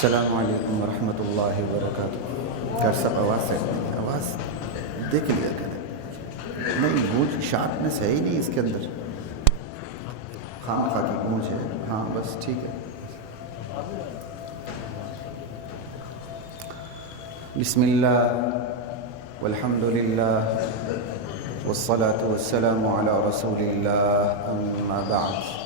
السلام علیکم ورحمۃ اللہ وبرکاتہ۔ کر سب آواز ہے، آواز دیکھ لیا کریں، نہیں گونج شارپنس ہے ہی نہیں اس کے اندر، خام خواہ کی گونج ہے، ہاں بس ٹھیک ہے۔ بسم اللہ والحمد للہ والصلاة والسلام علی رسول اللہ، اما بعد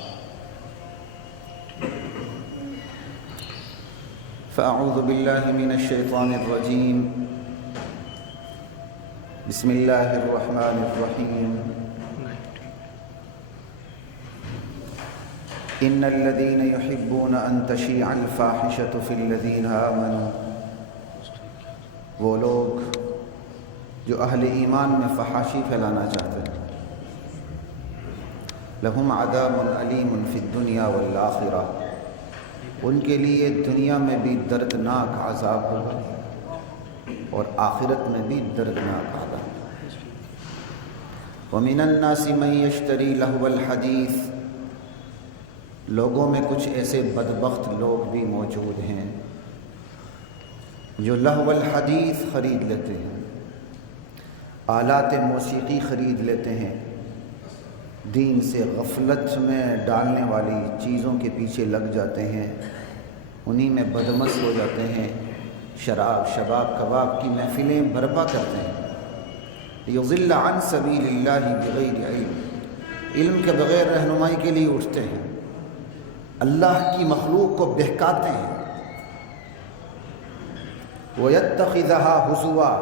فأعوذ باللہ من الشیطان الرجیم، بسم اللہ الرحمن الرحیم۔ ان الذین یحبون ان تشیع الفاحشة فی الذین آمنوا، وہ لوگ جو اہل ایمان میں فحاشی پھیلانا چاہتے ہیں، لہم عذاب علیم فی الدنیا والآخرہ، ان کے لیے دنیا میں بھی دردناک عذاب ہوگا اور آخرت میں بھی دردناک عذاب۔ وَمِنَ النَّاسِ مَن يَشْتَرِي لَهْوَ الْحَدِيثِ، لوگوں میں کچھ ایسے بدبخت لوگ بھی موجود ہیں جو لہو الحدیث خرید لیتے ہیں، آلات موسیقی خرید لیتے ہیں، دین سے غفلت میں ڈالنے والی چیزوں کے پیچھے لگ جاتے ہیں، انہی میں بدمست ہو جاتے ہیں، شراب شباب کباب کی محفلیں برپا کرتے ہیں، یضل عن سبیل اللہ بغیر علم، علم کے بغیر رہنمائی کے لیے اٹھتے ہیں، اللہ کی مخلوق کو بہکاتے ہیں، وَيَتَّخِذَهَا هُزُوًا،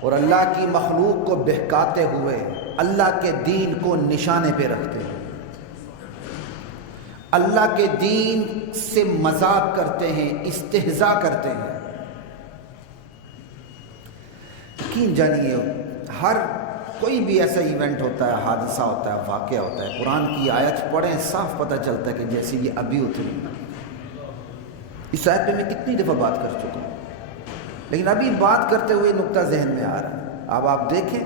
اور اللہ کی مخلوق کو بہکاتے ہوئے اللہ کے دین کو نشانے پہ رکھتے ہیں، اللہ کے دین سے مذاق کرتے ہیں، استہزاء کرتے ہیں۔ یقین جانیے ہر کوئی بھی ایسا ایونٹ ہوتا ہے، حادثہ ہوتا ہے، واقعہ ہوتا ہے، قرآن کی آیت پڑھیں صاف پتہ چلتا ہے کہ جیسے یہ ابھی اتری۔ اس آیت پہ میں کتنی دفعہ بات کر چکا ہوں، لیکن ابھی بات کرتے ہوئے نقطہ ذہن میں آ رہا ہے۔ اب آپ دیکھیں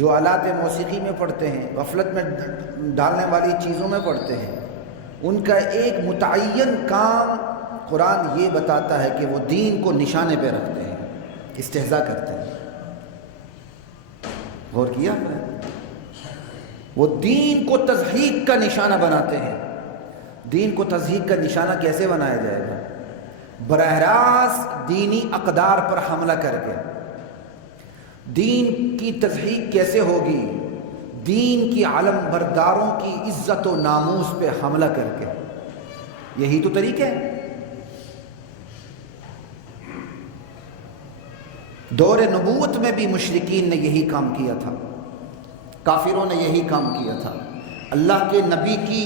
جو آلات موسیقی میں پڑھتے ہیں، غفلت میں ڈالنے والی چیزوں میں پڑھتے ہیں، ان کا ایک متعین کام قرآن یہ بتاتا ہے کہ وہ دین کو نشانے پہ رکھتے ہیں، استہزاء کرتے ہیں۔ غور کیا؟ وہ دین کو تضحیک کا نشانہ بناتے ہیں۔ دین کو تضحیک کا نشانہ کیسے بنایا جائے گا؟ براہ راست دینی اقدار پر حملہ کر کے۔ دین کی تضحیک کیسے ہوگی؟ دین کی علم برداروں کی عزت و ناموس پہ حملہ کر کے۔ یہی تو طریقہ ہے۔ دور نبوت میں بھی مشرکین نے یہی کام کیا تھا، کافروں نے یہی کام کیا تھا، اللہ کے نبی کی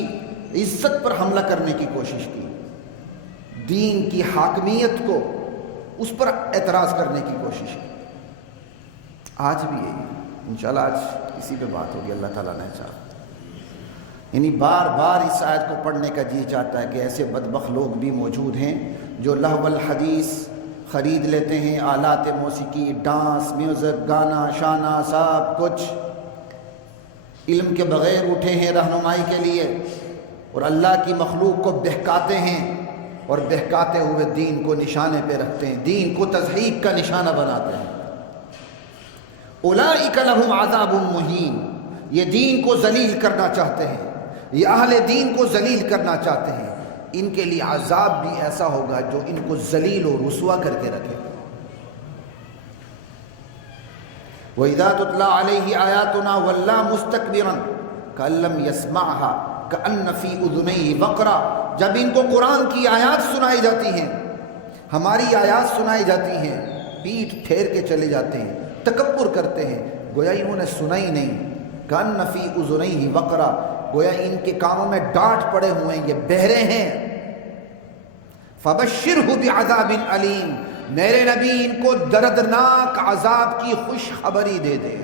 عزت پر حملہ کرنے کی کوشش کی، دین کی حاکمیت کو اس پر اعتراض کرنے کی کوشش کی۔ آج بھی یہی، انشاءاللہ آج اسی پہ بات ہوگی اللہ تعالیٰ نے چاہا۔ یعنی بار بار اس آیت کو پڑھنے کا جی چاہتا ہے کہ ایسے بدبخت لوگ بھی موجود ہیں جو لہو الحدیث خرید لیتے ہیں، آلات موسیقی، ڈانس، میوزک، گانا، شانہ، سب کچھ، علم کے بغیر اٹھے ہیں رہنمائی کے لیے، اور اللہ کی مخلوق کو بہکاتے ہیں، اور بہکاتے ہوئے دین کو نشانے پہ رکھتے ہیں، دین کو تضحیک کا نشانہ بناتے ہیں۔ اولئک لہم عذاب مہین، یہ دین کو ذلیل کرنا چاہتے ہیں، یہ اہل دین کو ذلیل کرنا چاہتے ہیں، ان کے لیے عذاب بھی ایسا ہوگا جو ان کو ذلیل و رسوا کر کے رکھے۔ وَإِذَا تُتْلَىٰ عَلَيْهِ آيَاتُنَا وَلَّىٰ مُسْتَكْبِرًا كَأَن لَّمْ يَسْمَعْهَا كَأَنَّ فِي أُذُنَيْهِ وَقْرًا، جب ان کو قرآن کی آیات سنائی جاتی ہیں، ہماری آیات سنائی جاتی ہیں، پیٹھ پھیر کے چلے جاتے ہیں، تکبر کرتے ہیں، گویا انہوں نے سنا ہی نہیں۔ كَأَنَّ فِي أُذُنَيْهِ وَقْرًا، گویا ان کے کانوں میں ڈانٹ پڑے ہوئے ہیں، یہ بہرے ہیں۔ فَبَشِّرْهُ بِعَذَابٍ أَلِيمٍ، میرے نبی ان کو دردناک عذاب کی خوشخبری دے دے۔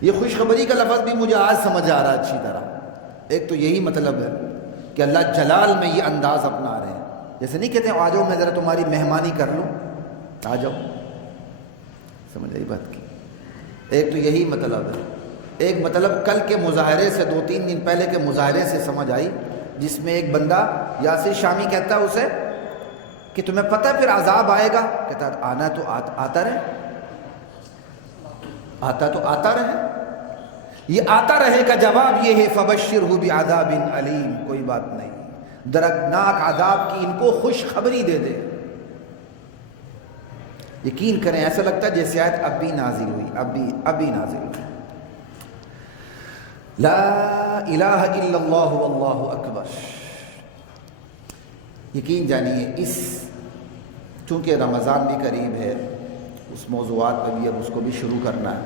یہ خوشخبری کا لفظ بھی مجھے آج سمجھ آ رہا ہے اچھی طرح۔ ایک تو یہی مطلب ہے کہ اللہ جلال میں یہ انداز اپنا رہے ہیں، جیسے نہیں کہتے آ جاؤ میں ذرا تمہاری مہمانی کر لوں، آ جاؤ، سمجھ آئی بات کی۔ ایک تو یہی مطلب ہے، ایک مطلب کل کے مظاہرے سے 2-3 دن پہلے کے مظاہرے سے سمجھ آئی جس میں ایک بندہ یاسر شامی کہتا ہے اسے کہ تمہیں پتہ پھر عذاب آئے گا؟ کہتا آنا تو آتا رہے، آتا رہے، یہ آتا رہے کا جواب یہ ہے فبشرہ بعذاب علیم، کوئی بات نہیں، دردناک عذاب کی ان کو خوشخبری دے دے۔ یقین کریں ایسا لگتا ہے جیسے آیت اب بھی نازل ہوئی، اب بھی نازل ہوئی۔ لا الہ الا اللہ واللہ اکبر۔ یقین جانیے اس چونکہ رمضان بھی قریب ہے، اس موضوعات پہ بھی اب اس کو بھی شروع کرنا ہے۔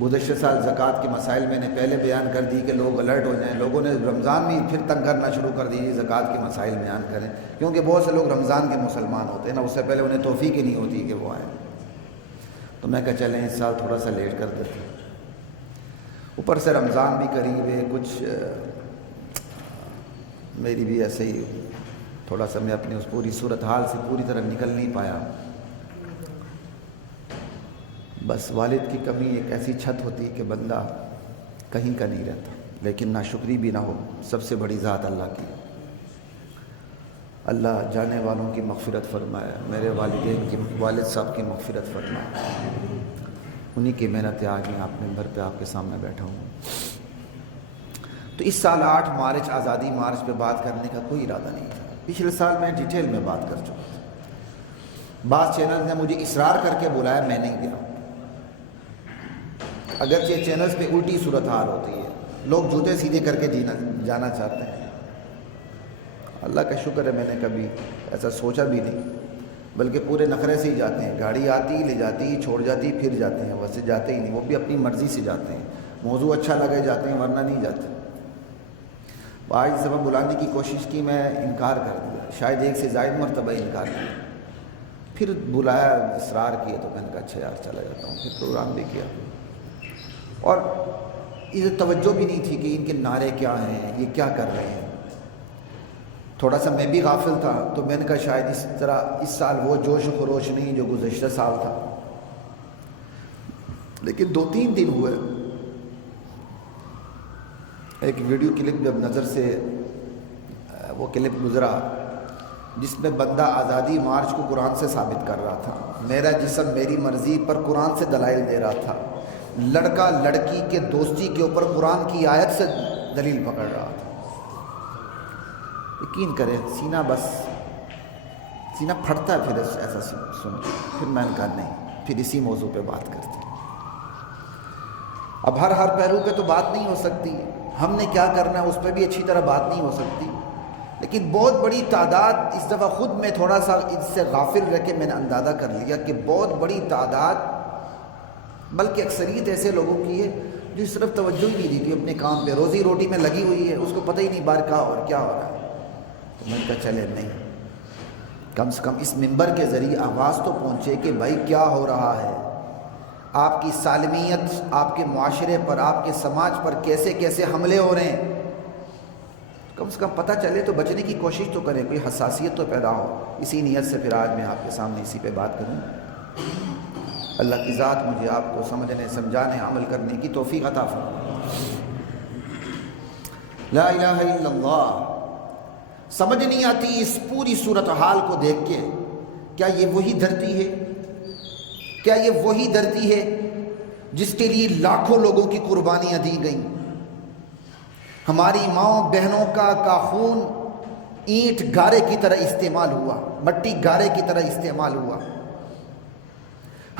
گزشتہ سال زکوٰۃ کے مسائل میں نے پہلے بیان کر دی کہ لوگ الرٹ ہو جائیں، لوگوں نے رمضان میں پھر تنگ کرنا شروع کر دی زکوٰۃ کے مسائل بیان کریں، کیونکہ بہت سے لوگ رمضان کے مسلمان ہوتے ہیں نا، اس سے پہلے انہیں توفیق ہی نہیں ہوتی کہ وہ آئیں۔ تو میں کہا چلیں اس سال تھوڑا سا لیٹ کر دیتے ہیں، اوپر سے رمضان بھی قریب ہے، کچھ میری بھی ایسے ہی تھوڑا سا میں اپنی اس پوری صورتحال سے پوری طرح نکل نہیں پایا۔ بس والد کی کمی ایک ایسی چھت ہوتی ہے کہ بندہ کہیں کا نہیں رہتا، لیکن ناشکری بھی نہ ہو۔ سب سے بڑی ذات اللہ کی، اللہ جانے والوں کی مغفرت فرمائے، میرے والدین کی، والد صاحب کی مغفرت فرمائے، انہی کی محنت آگے آپ نے گھر پہ آپ کے سامنے بیٹھا ہوں۔ تو اس سال 8 مارچ آزادی مارچ پہ بات کرنے کا کوئی ارادہ نہیں تھا، پچھلے سال میں ڈیٹیل میں بات کر چکا تھا۔ بعض چینلز نے مجھے اصرار کر کے بلایا، میں نہیں گیا، اگرچہ چینلز پہ الٹی صورتحال ہوتی ہے، لوگ جوتے سیدھے کر کے جانا چاہتے ہیں۔ اللہ کا شکر ہے میں نے کبھی ایسا سوچا بھی نہیں، بلکہ پورے نخرے سے ہی جاتے ہیں، گاڑی آتی لے جاتی چھوڑ جاتی پھر جاتے ہیں، ویسے جاتے ہی نہیں، وہ بھی اپنی مرضی سے جاتے ہیں، موضوع اچھا لگے جاتے ہیں ورنہ نہیں جاتے۔ آج دفعہ بلانے کی کوشش کی، میں انکار کر دیا، شاید 1 سے زائد مرتبہ انکار کیا، پھر بلایا اصرار کیا تو میں نے کہا اچھا یار چلا جاتا ہوں، پھر پروگرام بھی کیا، اور ادھر توجہ بھی نہیں تھی کہ ان کے نعرے کیا ہیں، یہ کیا کر رہے ہیں۔ تھوڑا سا میں بھی غافل تھا، تو میں نے کہا شاید اس طرح اس سال وہ جوش و خروش نہیں جو گزشتہ سال تھا، لیکن 2-3 دن ہوئے، ایک ویڈیو کلپ جب نظر سے وہ کلپ گزرا جس میں بندہ آزادی مارچ کو قرآن سے ثابت کر رہا تھا، میرا جسم میری مرضی پر قرآن سے دلائل دے رہا تھا، لڑکا لڑکی کے دوستی کے اوپر قرآن کی آیت سے دلیل پکڑ رہا تھا۔ یقین کریں سینہ پھٹتا ہے پھر ایسا سن کے، پھر میں نے کہا نہیں، پھر اسی موضوع پہ بات کرتے ہیں۔ اب ہر پہلو پہ تو بات نہیں ہو سکتی، ہم نے کیا کرنا ہے اس پہ بھی اچھی طرح بات نہیں ہو سکتی، لیکن بہت بڑی تعداد اس دفعہ خود میں تھوڑا سا اس سے غافل رہ کے میں نے اندازہ کر لیا کہ بہت بڑی تعداد بلکہ اکثریت ایسے لوگوں کی ہے جو اس طرف توجہ ہی نہیں دیتی، اپنے کام پہ روزی روٹی میں لگی ہوئی ہے، اس کو پتہ ہی نہیں باہر کہاں اور کیا ہو رہا ہے۔ تو میں نے کہا چلے نہیں، کم سے کم اس منبر کے ذریعے آواز تو پہنچے کہ بھائی کیا ہو رہا ہے، آپ کی سالمیت، آپ کے معاشرے پر، آپ کے سماج پر کیسے کیسے حملے ہو رہے ہیں، کم سے کم پتہ چلے تو بچنے کی کوشش تو کریں، کوئی حساسیت تو پیدا ہو۔ اسی نیت سے پھر آج میں آپ کے سامنے اسی پہ بات کروں۔ اللہ کی ذات مجھے آپ کو سمجھنے، سمجھانے، عمل کرنے کی توفیق عطا فرمائے۔ لا الہ الا اللہ۔ سمجھ نہیں آتی اس پوری صورتحال کو دیکھ کے، کیا یہ وہی دھرتی ہے؟ کیا یہ وہی دھرتی ہے جس کے لیے لاکھوں لوگوں کی قربانیاں دی گئیں؟ ہماری ماؤں بہنوں کا خون اینٹ گارے کی طرح استعمال ہوا، مٹی گارے کی طرح استعمال ہوا،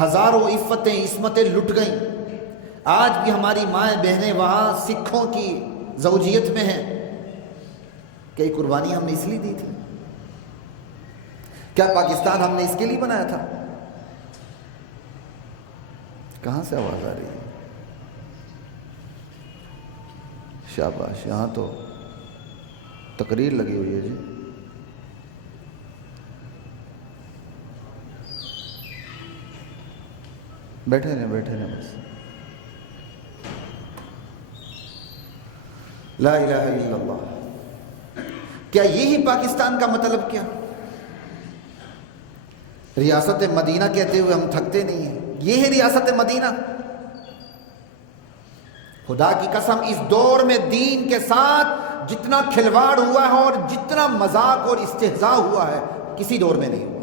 ہزاروں عفتیں عصمتیں لٹ گئیں۔ آج بھی ہماری مائیں بہنیں وہاں سکھوں کی زوجیت میں ہیں۔ کئی قربانی ہم نے اس لیے دی تھی؟ کیا پاکستان ہم نے اس کے لیے بنایا تھا؟ کہاں سے آواز آ رہی ہے؟ شاباش، یہاں تو تقریر لگی ہوئی ہے جی۔ بیٹھے رہیں بس۔ لا الہ الا اللہ۔ کیا یہی پاکستان کا مطلب کیا؟ ریاست مدینہ کہتے ہوئے ہم تھکتے نہیں ہیں، یہ ہے ریاست مدینہ۔ خدا کی قسم اس دور میں دین کے ساتھ جتنا کھلواڑ ہوا ہے اور جتنا مذاق اور استہزاء ہوا ہے کسی دور میں نہیں ہوا۔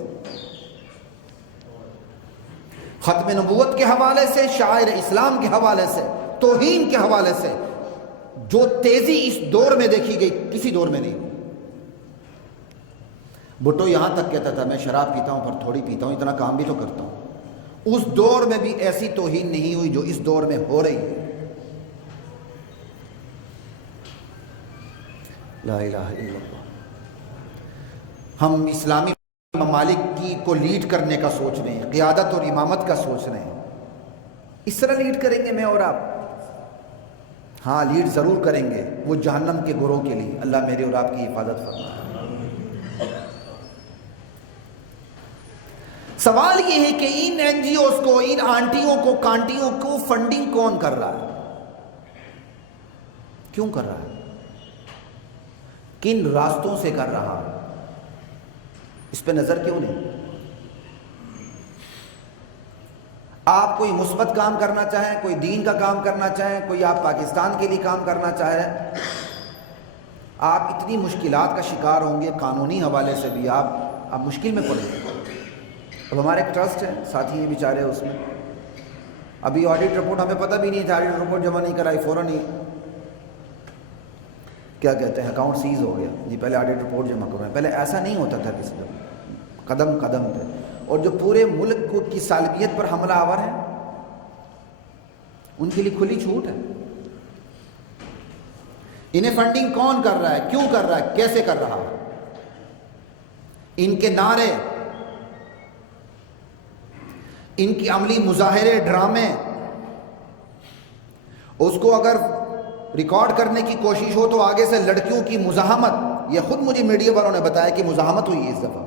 ختم نبوت کے حوالے سے، شاعر اسلام کے حوالے سے، توہین کے حوالے سے جو تیزی اس دور میں دیکھی گئی کسی دور میں نہیں ہوئی۔ بھٹو یہاں تک کہتا تھا میں شراب پیتا ہوں پر تھوڑی پیتا ہوں، اتنا کام بھی تو کرتا ہوں۔ اس دور میں بھی ایسی توہین نہیں ہوئی جو اس دور میں ہو رہی ہے۔ لا الہ الا اللہ۔ ہم اسلامی ممالک کو لیڈ کرنے کا سوچ رہے ہیں، قیادت اور امامت کا سوچ رہے ہیں۔ اس طرح لیڈ کریں گے میں اور آپ؟ ہاں لیڈ ضرور کریں گے، وہ جہنم کے گروہ کے لیے۔ اللہ میرے اور آپ کی حفاظت فرمائے۔ سوال یہ ہے کہ ان این جی اوز کو، ان آنٹیوں کو، کانٹیوں کو فنڈنگ کون کر رہا ہے؟ کیوں کر رہا ہے؟ کن راستوں سے کر رہا ہے؟ اس پہ نظر کیوں نہیں؟ آپ کوئی مثبت کام کرنا چاہیں، کوئی دین کا کام کرنا چاہیں، کوئی آپ پاکستان کے لیے کام کرنا چاہیں، آپ اتنی مشکلات کا شکار ہوں گے، قانونی حوالے سے بھی آپ مشکل میں پڑیں گے۔ اب ہمارے ایک ٹرسٹ ہے، ساتھی ہیں بیچارے، اس میں ابھی آڈٹ رپورٹ ہمیں پتہ بھی نہیں تھا، آڈٹ رپورٹ جمع نہیں کرائی، فوراً ہی کیا کہتے ہیں اکاؤنٹ سیز ہو گیا جی، پہلے آڈٹ رپورٹ جمع کروایں۔ پہلے ایسا نہیں ہوتا تھا کسی طرح، قدم قدم پہ، اور جو پورے ملک کی سالمیت پر حملہ آور ہیں ان کے لیے کھلی چھوٹ ہے۔ انہیں فنڈنگ کون کر رہا ہے، کیوں کر رہا ہے، کیسے کر رہا ہے؟ ان کے نعرے، ان کی عملی مظاہرے، ڈرامے، اس کو اگر ریکارڈ کرنے کی کوشش ہو تو آگے سے لڑکیوں کی مزاحمت، یہ خود مجھے میڈیا والوں نے بتایا کہ مزاحمت ہوئی ہے اس دفعہ۔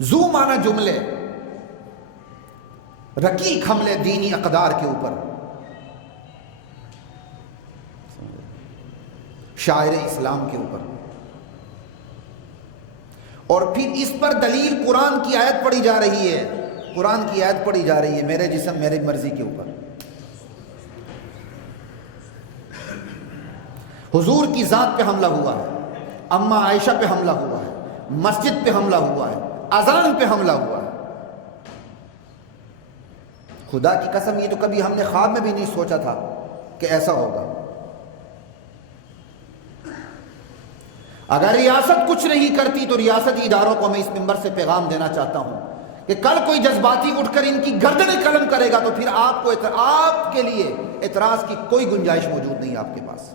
ذو معنی جملے، رقیق حملے دینی اقدار کے اوپر، شاعر اسلام کے اوپر، اور پھر اس پر دلیل قرآن کی آیت پڑھی جا رہی ہے، قرآن کی آیت پڑھی جا رہی ہے، میرے جسم میری مرضی کے اوپر۔ حضور کی ذات پہ حملہ ہوا ہے، اماں عائشہ پہ حملہ ہوا ہے، مسجد پہ حملہ ہوا ہے، اذان پہ حملہ ہوا ہے۔ خدا کی قسم یہ تو کبھی ہم نے خواب میں بھی نہیں سوچا تھا کہ ایسا ہوگا۔ اگر ریاست کچھ نہیں کرتی تو ریاستی اداروں کو میں اس منبر سے پیغام دینا چاہتا ہوں کہ کل کوئی جذباتی اٹھ کر ان کی گردنیں قلم کرے گا تو پھر آپ کے لیے اعتراض کی کوئی گنجائش موجود نہیں آپ کے پاس۔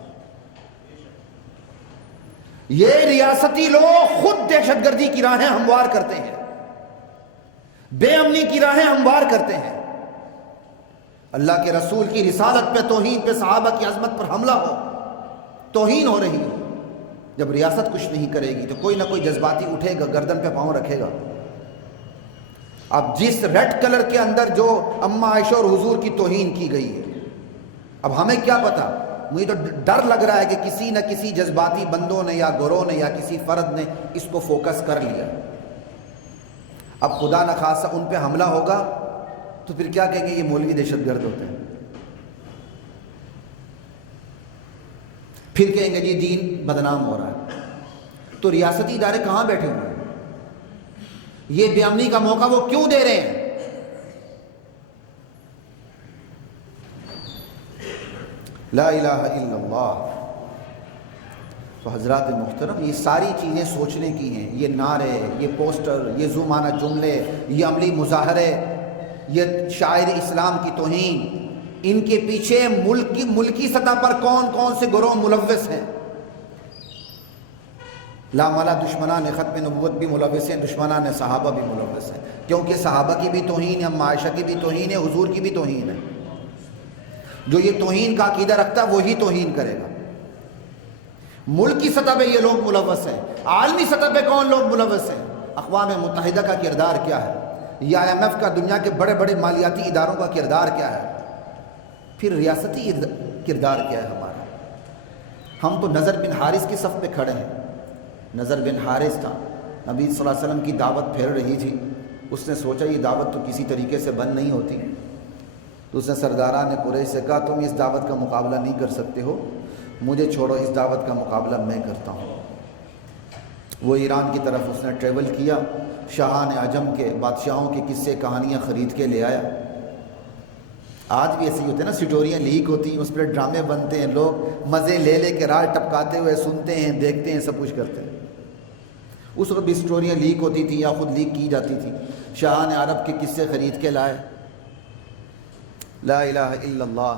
یہ ریاستی لوگ خود دہشت گردی کی راہیں ہموار کرتے ہیں، بے امنی کی راہیں ہموار کرتے ہیں۔ اللہ کے رسول کی رسالت پہ توہین پہ، صحابہ کی عظمت پر حملہ ہو، توہین ہو رہی ہے۔ جب ریاست کچھ نہیں کرے گی تو کوئی نہ کوئی جذباتی اٹھے گا، گردن پہ پاؤں رکھے گا۔ اب جس ریڈ کلر کے اندر جو اماں عائشہ اور حضور کی توہین کی گئی ہے، اب ہمیں کیا پتا، مجھے تو ڈر لگ رہا ہے کہ کسی نہ کسی جذباتی بندوں نے یا گروہ نے یا کسی فرد نے اس کو فوکس کر لیا۔ اب خدا نخواستہ ان پہ حملہ ہوگا تو پھر کیا کہیں گے، یہ مولوی دہشت گرد ہوتے ہیں، پھر کہیں گے جی دین بدنام ہو رہا ہے۔ تو ریاستی ادارے کہاں بیٹھے ہوئے ہیں؟ یہ بے امنی کا موقع وہ کیوں دے رہے ہیں؟ لا الہ الا اللہ۔ تو حضرات محترم، یہ ساری چیزیں سوچنے کی ہیں، یہ نعرے، یہ پوسٹر، یہ ذو معنی جملے، یہ عملی مظاہرے، یہ شاعر اسلام کی توہین، ان کے پیچھے ملکی سطح پر کون کون سے گروہ ملوث ہیں؟ لامالا دشمنان ختم نبوت بھی ملوث ہیں، دشمنان صحابہ بھی ملوث ہیں، کیونکہ صحابہ کی بھی توہین ہے، اماں عائشہ کی بھی توہین ہے، حضور کی بھی توہین ہے۔ جو یہ توہین کا عقیدہ رکھتا ہے وہی توہین کرے گا۔ ملکی سطح پہ یہ لوگ ملوث ہیں، عالمی سطح پہ کون لوگ ملوث ہیں؟ اقوام متحدہ کا کردار کیا ہے؟ یا IMF کا، دنیا کے بڑے بڑے مالیاتی اداروں کا کردار کیا ہے؟ پھر ریاستی کردار کیا ہے ہمارا؟ ہم تو نضر بن حارث کی صف پہ کھڑے ہیں۔ نضر بن حارث تھا، نبی صلی اللہ علیہ وسلم کی دعوت پھیل رہی تھی، اس نے سوچا یہ دعوت تو کسی طریقے سے بند نہیں ہوتی، تو اس نے سرداران قریش سے کہا تم اس دعوت کا مقابلہ نہیں کر سکتے ہو، مجھے چھوڑو، اس دعوت کا مقابلہ میں کرتا ہوں۔ وہ ایران کی طرف اس نے ٹریول کیا، شاہان عجم کے بادشاہوں کے قصے کہانیاں خرید کے لے آیا۔ آج بھی ایسے ہی ہوتے ہیں نا، سٹوریاں لیک ہوتی ہیں، اس پر ڈرامے بنتے ہیں، لوگ مزے لے لے کے راہ ٹپکاتے ہوئے سنتے ہیں، دیکھتے ہیں، سب کچھ کرتے ہیں۔ اس وقت بھی سٹوریاں لیک ہوتی تھیں یا خود لیک کی جاتی تھی۔ شاہان عرب کے قصے خرید کے لائے، لا الہ الا اللہ،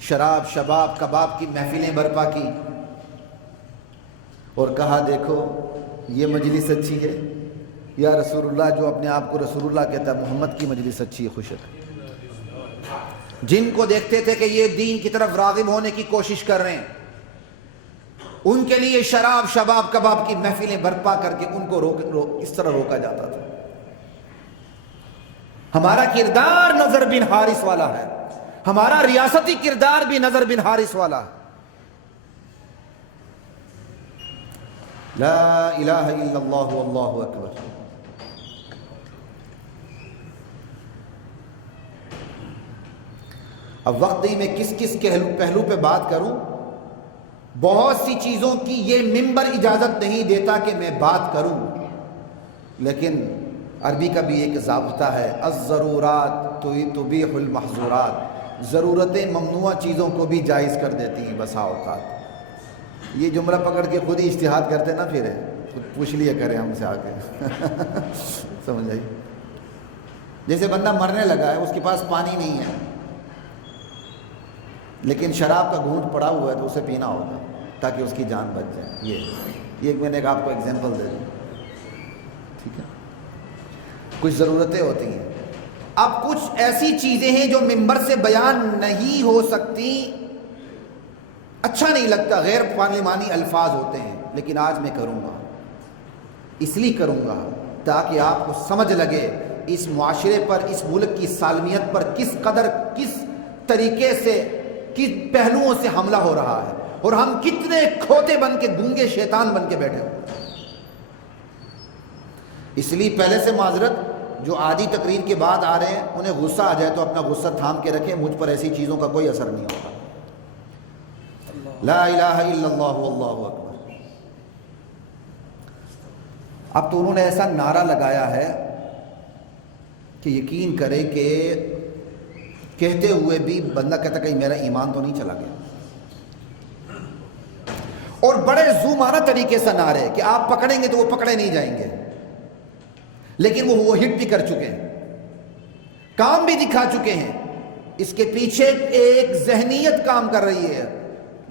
شراب شباب کباب کی محفلیں برپا کی اور کہا دیکھو یہ مجلس اچھی ہے، یا رسول اللہ جو اپنے آپ کو رسول اللہ کہتا ہے، محمد کی مجلس اچھی ہے، خوش ہے۔ جن کو دیکھتے تھے کہ یہ دین کی طرف راغب ہونے کی کوشش کر رہے ہیں، ان کے لیے شراب شباب کباب کی محفلیں برپا کر کے ان کو اس طرح روکا جاتا تھا۔ ہمارا کردار نضر بن حارث والا ہے، ہمارا ریاستی کردار بھی نضر بن حارث والا ہے۔ لا الہ الا اللہ واللہ اکبر۔ اب وقت نہیں میں کس کس پہلو پہ بات کروں، بہت سی چیزوں کی یہ ممبر اجازت نہیں دیتا کہ میں بات کروں، لیکن عربی کا بھی ایک ضابطہ ہے، الضرورات تبیح المحظورات، ضرورتیں ممنوع چیزوں کو بھی جائز کر دیتی ہیں بسا اوقات۔ یہ جملہ پکڑ کے خود ہی اجتہاد کرتے نہ پھر خود پوچھ لیا کریں ہم سے آ کے سمجھ آئی؟ جیسے بندہ مرنے لگا ہے، اس کے پاس پانی نہیں ہے لیکن شراب کا گھونٹ پڑا ہوا ہے تو اسے پینا ہوگا تاکہ اس کی جان بچ جائے۔ یہ ایک میں نے آپ کو ایگزامپل دے دوں، ٹھیک ہے؟ کچھ ضرورتیں ہوتی ہیں۔ اب کچھ ایسی چیزیں ہیں جو ممبر سے بیان نہیں ہو سکتی، اچھا نہیں لگتا، غیر پارلیمانی الفاظ ہوتے ہیں، لیکن آج میں کروں گا، اس لیے کروں گا تاکہ آپ کو سمجھ لگے اس معاشرے پر، اس ملک کی سالمیت پر کس قدر، کس طریقے سے، کس پہلوؤں سے حملہ ہو رہا ہے، اور ہم کتنے کھوتے بن کے، گونگے شیطان بن کے بیٹھے ہوئے۔ اس لیے پہلے سے معذرت، جو آدھی تقریر کے بعد آ رہے ہیں انہیں غصہ آ جائے تو اپنا غصہ تھام کے رکھیں، مجھ پر ایسی چیزوں کا کوئی اثر نہیں ہوگا۔ لا الہ الا اللہ واللہ اکبر۔ اب تو انہوں نے ایسا نعرہ لگایا ہے کہ یقین کرے کہ کہتے ہوئے بھی بندہ کہتا کہ میرا ایمان تو نہیں چلا گیا، اور بڑے زومانہ طریقے سے نعرے کہ آپ پکڑیں گے تو وہ پکڑے نہیں جائیں گے، لیکن وہ ہٹ بھی کر چکے ہیں، کام بھی دکھا چکے ہیں۔ اس کے پیچھے ایک ذہنیت کام کر رہی ہے،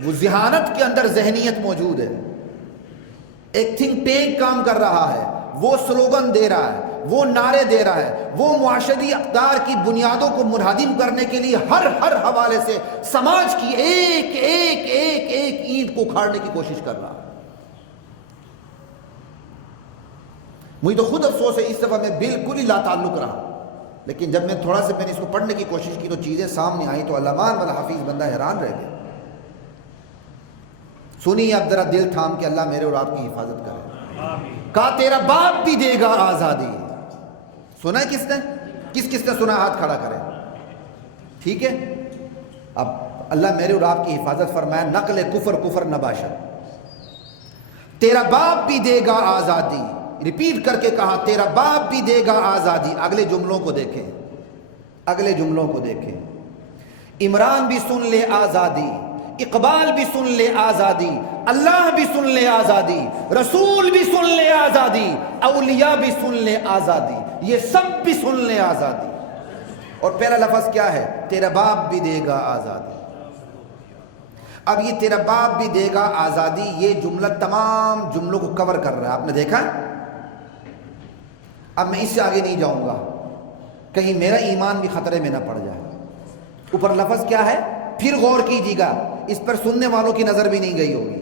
وہ ذہانت کے اندر ذہنیت موجود ہے، ایک تھنک ٹینک کام کر رہا ہے، وہ سلوگن دے رہا ہے، وہ نعرے دے رہا ہے، وہ معاشرتی اقدار کی بنیادوں کو منہدم کرنے کے لیے ہر حوالے سے سماج کی ایک ایک ایک ایک اینٹ کو اکھاڑنے کی کوشش کر رہا ہے۔ مجھے تو خود افسوس ہے، اس دفعہ میں بالکل ہی لا تعلق رہا، لیکن جب میں تھوڑا سا میں نے اس کو پڑھنے کی کوشش کی تو چیزیں سامنے آئیں تو علمان والا حافظ بندہ حیران رہ گیا۔ سنیے اب ذرا دل تھام کے، اللہ میرے اور آپ کی حفاظت کرے۔ کہا تیرا باپ بھی دے گا آزادی۔ سنا ہے کس نے؟ کس نے سنا؟ ہاتھ کھڑا کرے، ٹھیک ہے؟ اب اللہ میرے اور آپ کی حفاظت فرمائے، نقل کفر نہ باشد۔ تیرا باپ بھی دے گا آزادی، ریپیٹ کر کے کہا تیرا باپ بھی دے گا آزادی۔ اگلے جملوں کو دیکھیں، اگلے جملوں کو دیکھیں، عمران بھی سن لے آزادی، اقبال بھی سن لے آزادی، اللہ بھی سن لے آزادی، رسول بھی سن لے آزادی، اولیاء بھی سن لے آزادی، یہ سب بھی سن لے آزادی۔ اور پہلا لفظ کیا ہے؟ تیرا باپ بھی دے گا آزادی۔ اب یہ تیرا باپ بھی دے گا آزادی، یہ جملہ تمام جملوں کو کور کر رہا ہے، آپ نے دیکھا؟ اب میں اس سے آگے نہیں جاؤں گا، کہیں میرا ایمان بھی خطرے میں نہ پڑ جائے۔ اوپر لفظ کیا ہے؟ پھر غور کیجیے گا، اس پر سننے والوں کی نظر بھی نہیں گئی ہوگی۔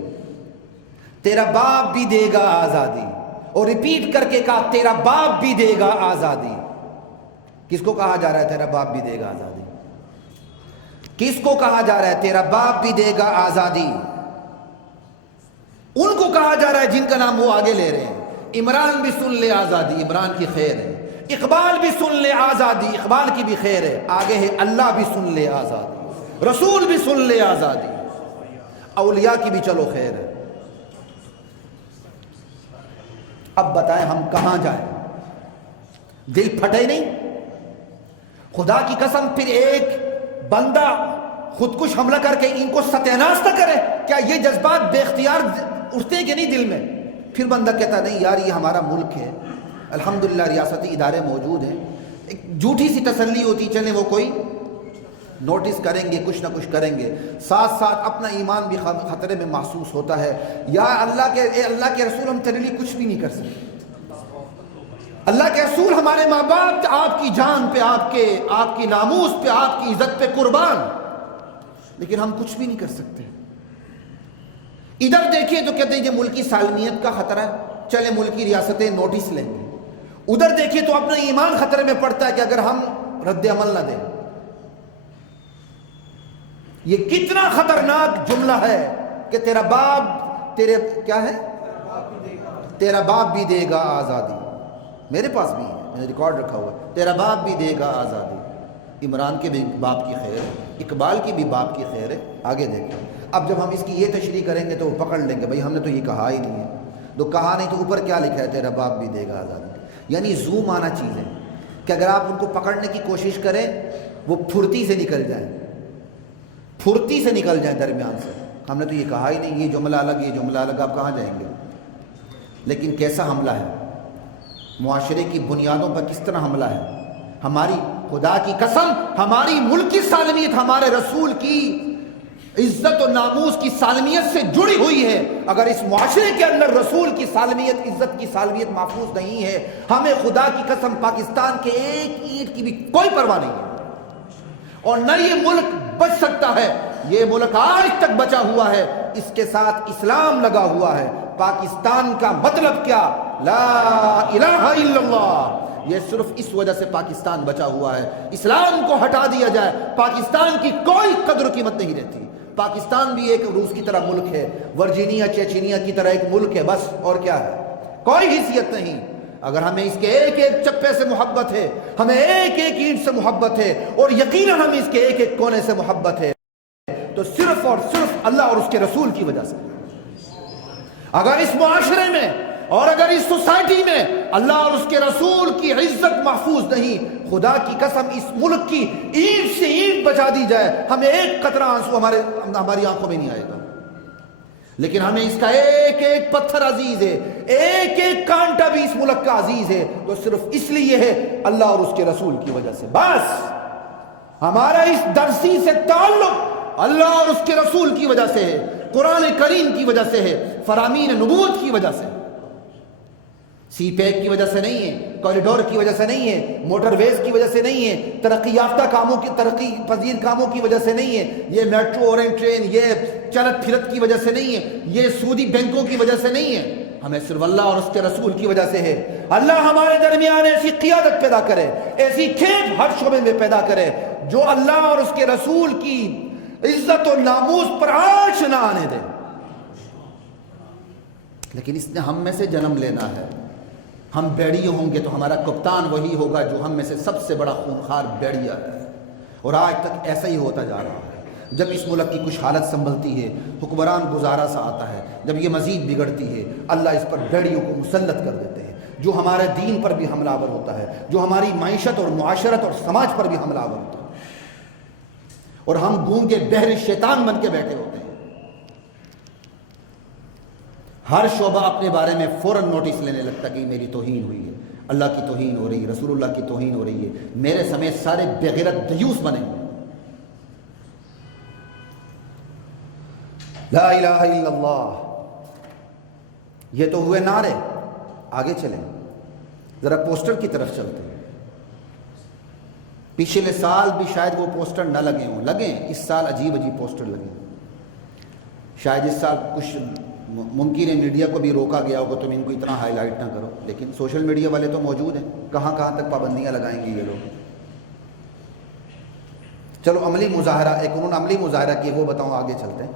تیرا باپ بھی دے گا آزادی، اور ریپیٹ کر کے کہا تیرا باپ بھی دے گا آزادی۔ کس کو کہا جا رہا ہے تیرا باپ بھی دے گا آزادی؟ کس کو کہا جا رہا ہے تیرا باپ بھی دے گا آزادی؟ ان کو کہا جا رہا ہے جن کا نام وہ آگے لے رہے ہیں۔ عمران بھی سن لے آزادی، عمران کی خیر ہے، اقبال بھی سن لے آزادی، اقبال کی بھی خیر ہے، آگے ہے اللہ بھی سن لے آزادی، رسول بھی سن لے آزادی، اولیاء کی بھی چلو خیر ہے۔ اب بتائیں ہم کہاں جائیں؟ دل پھٹے نہیں؟ خدا کی قسم پھر ایک بندہ خودکش حملہ کر کے ان کو ستیاناش نہ کرے؟ کیا یہ جذبات بے اختیار اٹھتے ہیں کہ نہیں دل میں؟ پھر بندہ کہتا نہیں یار یہ ہمارا ملک ہے، الحمدللہ ریاستی ادارے موجود ہیں، ایک جھوٹی سی تسلی ہوتی چلیں وہ کوئی نوٹس کریں گے، کچھ نہ کچھ کریں گے، ساتھ ساتھ اپنا ایمان بھی خطرے میں محسوس ہوتا ہے۔ یا اللہ کے رسول ہم تیرے لیے کچھ بھی نہیں کر سکتے، اللہ کے رسول ہمارے ماں باپ آپ کی جان پہ، آپ کی ناموس پہ، آپ کی عزت پہ قربان، لیکن ہم کچھ بھی نہیں کر سکتے۔ ادھر دیکھیں تو کہتے ہیں یہ ملکی سالمیت کا خطرہ ہے، چلے ملکی ریاستیں نوٹس لیں گے، ادھر دیکھیں تو اپنا ایمان خطرے میں پڑتا ہے کہ اگر ہم رد عمل نہ دیں۔ یہ کتنا خطرناک جملہ ہے کہ تیرا باپ تیرا باپ بھی دے گا آزادی، میرے پاس بھی ہے، میں نے ریکارڈ رکھا ہوا ہے، تیرا باپ بھی دے گا آزادی۔ عمران کے بھی باپ کی خیر ہے، اقبال کی بھی باپ کی خیر ہے، آگے دیکھیں۔ اب جب ہم اس کی یہ تشریح کریں گے تو وہ پکڑ لیں گے بھائی ہم نے تو یہ کہا ہی نہیں ہے، تو کہا نہیں تو اوپر کیا لکھا ہے؟ تیرا باپ بھی دے گا آزادی۔ یعنی زوم آنا چیز ہے کہ اگر آپ ان کو پکڑنے کی کوشش کریں وہ پھرتی سے نکل جائیں درمیان سے۔ ہم نے تو یہ کہا ہی نہیں، یہ جملہ الگ، یہ جملہ الگ، آپ کہاں جائیں گے؟ لیکن کیسا حملہ ہے، معاشرے کی بنیادوں پر کس طرح حملہ ہے۔ ہماری خدا کی قسم ہماری ملک کی سالمیت ہمارے رسول کی عزت و ناموس کی سالمیت سے جڑی ہوئی ہے۔ اگر اس معاشرے کے اندر رسول کی سالمیت، عزت کی سالمیت محفوظ نہیں ہے، ہمیں خدا کی قسم پاکستان کے ایک اینٹ کی بھی کوئی پرواہ نہیں ہے، اور نہ یہ ملک بچ سکتا ہے۔ یہ ملک آج تک بچا ہوا ہے، اس کے ساتھ اسلام لگا ہوا ہے۔ پاکستان کا مطلب کیا؟ لا الہ الا اللہ۔ یہ صرف اس وجہ سے پاکستان بچا ہوا ہے، اسلام کو ہٹا دیا جائے پاکستان کی کوئی قدر و قیمت نہیں رہتی۔ پاکستان بھی ایک روس کی طرح ملک ہے، ورجینیا چیچینیا کی طرح ایک ملک ہے، بس اور کیا ہے؟ کوئی حیثیت نہیں۔ اگر ہمیں اس کے ایک ایک چپے سے محبت ہے، ہمیں ایک ایک اینٹ سے محبت ہے، اور یقیناً ہمیں اس کے ایک ایک کونے سے محبت ہے، تو صرف اور صرف اللہ اور اس کے رسول کی وجہ سے۔ اگر اس معاشرے میں اور اگر اس سوسائٹی میں اللہ اور اس کے رسول کی عزت محفوظ نہیں، خدا کی قسم اس ملک کی اینٹ سے اینٹ بچا دی جائے، ہمیں ایک قطرہ آنسو ہماری آنکھوں میں نہیں آئے گا۔ لیکن ہمیں اس کا ایک ایک پتھر عزیز ہے، ایک ایک کانٹا بھی اس ملک کا عزیز ہے، تو صرف اس لیے ہے اللہ اور اس کے رسول کی وجہ سے۔ بس ہمارا اس درسی سے تعلق اللہ اور اس کے رسول کی وجہ سے ہے، قرآن کریم کی وجہ سے ہے، فرامین نبوت کی وجہ سے، سی پیک کی وجہ سے نہیں ہے، کوریڈور کی وجہ سے نہیں ہے، موٹر ویز کی وجہ سے نہیں ہے، ترقی یافتہ کاموں کی، ترقی پذیر کاموں کی وجہ سے نہیں ہے، یہ میٹرو اورنگ ٹرین، یہ چلت پھرت کی وجہ سے نہیں ہے، یہ سودی بینکوں کی وجہ سے نہیں ہے، ہمیں صرف اللہ اور اس کے رسول کی وجہ سے ہے۔ اللہ ہمارے درمیان ایسی قیادت پیدا کرے، ایسی کھیپ ہر شعبے میں پیدا کرے جو اللہ اور اس کے رسول کی عزت و ناموس پر آنچ نہ آنے دے۔ لیکن اس نے ہم میں سے جنم لینا ہے، ہم بیڑیے ہوں گے تو ہمارا کپتان وہی ہوگا جو ہم میں سے سب سے بڑا خونخوار بیڑیا ہے، اور آج تک ایسا ہی ہوتا جا رہا ہے۔ جب اس ملک کی کچھ حالت سنبھلتی ہے، حکمران گزارا سا آتا ہے، جب یہ مزید بگڑتی ہے، اللہ اس پر بیڑیوں کو مسلط کر دیتے ہیں، جو ہمارے دین پر بھی حملہ آور ہوتا ہے، جو ہماری معیشت اور معاشرت اور سماج پر بھی حملہ آور ہوتا ہے، اور ہم گونگے بہرے شیطان بن کے بیٹھے ہوتے ہیں۔ ہر شعبہ اپنے بارے میں فوراً نوٹس لینے لگتا کہ میری توہین ہوئی ہے، اللہ کی توہین ہو رہی ہے، رسول اللہ کی توہین ہو رہی ہے، میرے سمیت سارے بغیرت دیوس بنے ہوئے۔ لا الہ الا اللہ، یہ تو ہوئے نعرے، آگے چلیں، ذرا پوسٹر کی طرف چلتے ہیں۔ پچھلے سال بھی شاید وہ پوسٹر نہ لگے ہوں، لگیں اس سال عجیب عجیب پوسٹر لگے، شاید اس سال کچھ ممکن ہے میڈیا کو بھی روکا گیا ہوگا تم ان کو اتنا ہائی لائٹ نہ کرو، لیکن سوشل میڈیا والے تو موجود ہیں، کہاں کہاں تک پابندیاں لگائیں گے یہ لوگ۔ چلو عملی مظاہرہ، ایک انہوں نے عملی مظاہرہ کیا، وہ بتاؤں، آگے چلتے ہیں،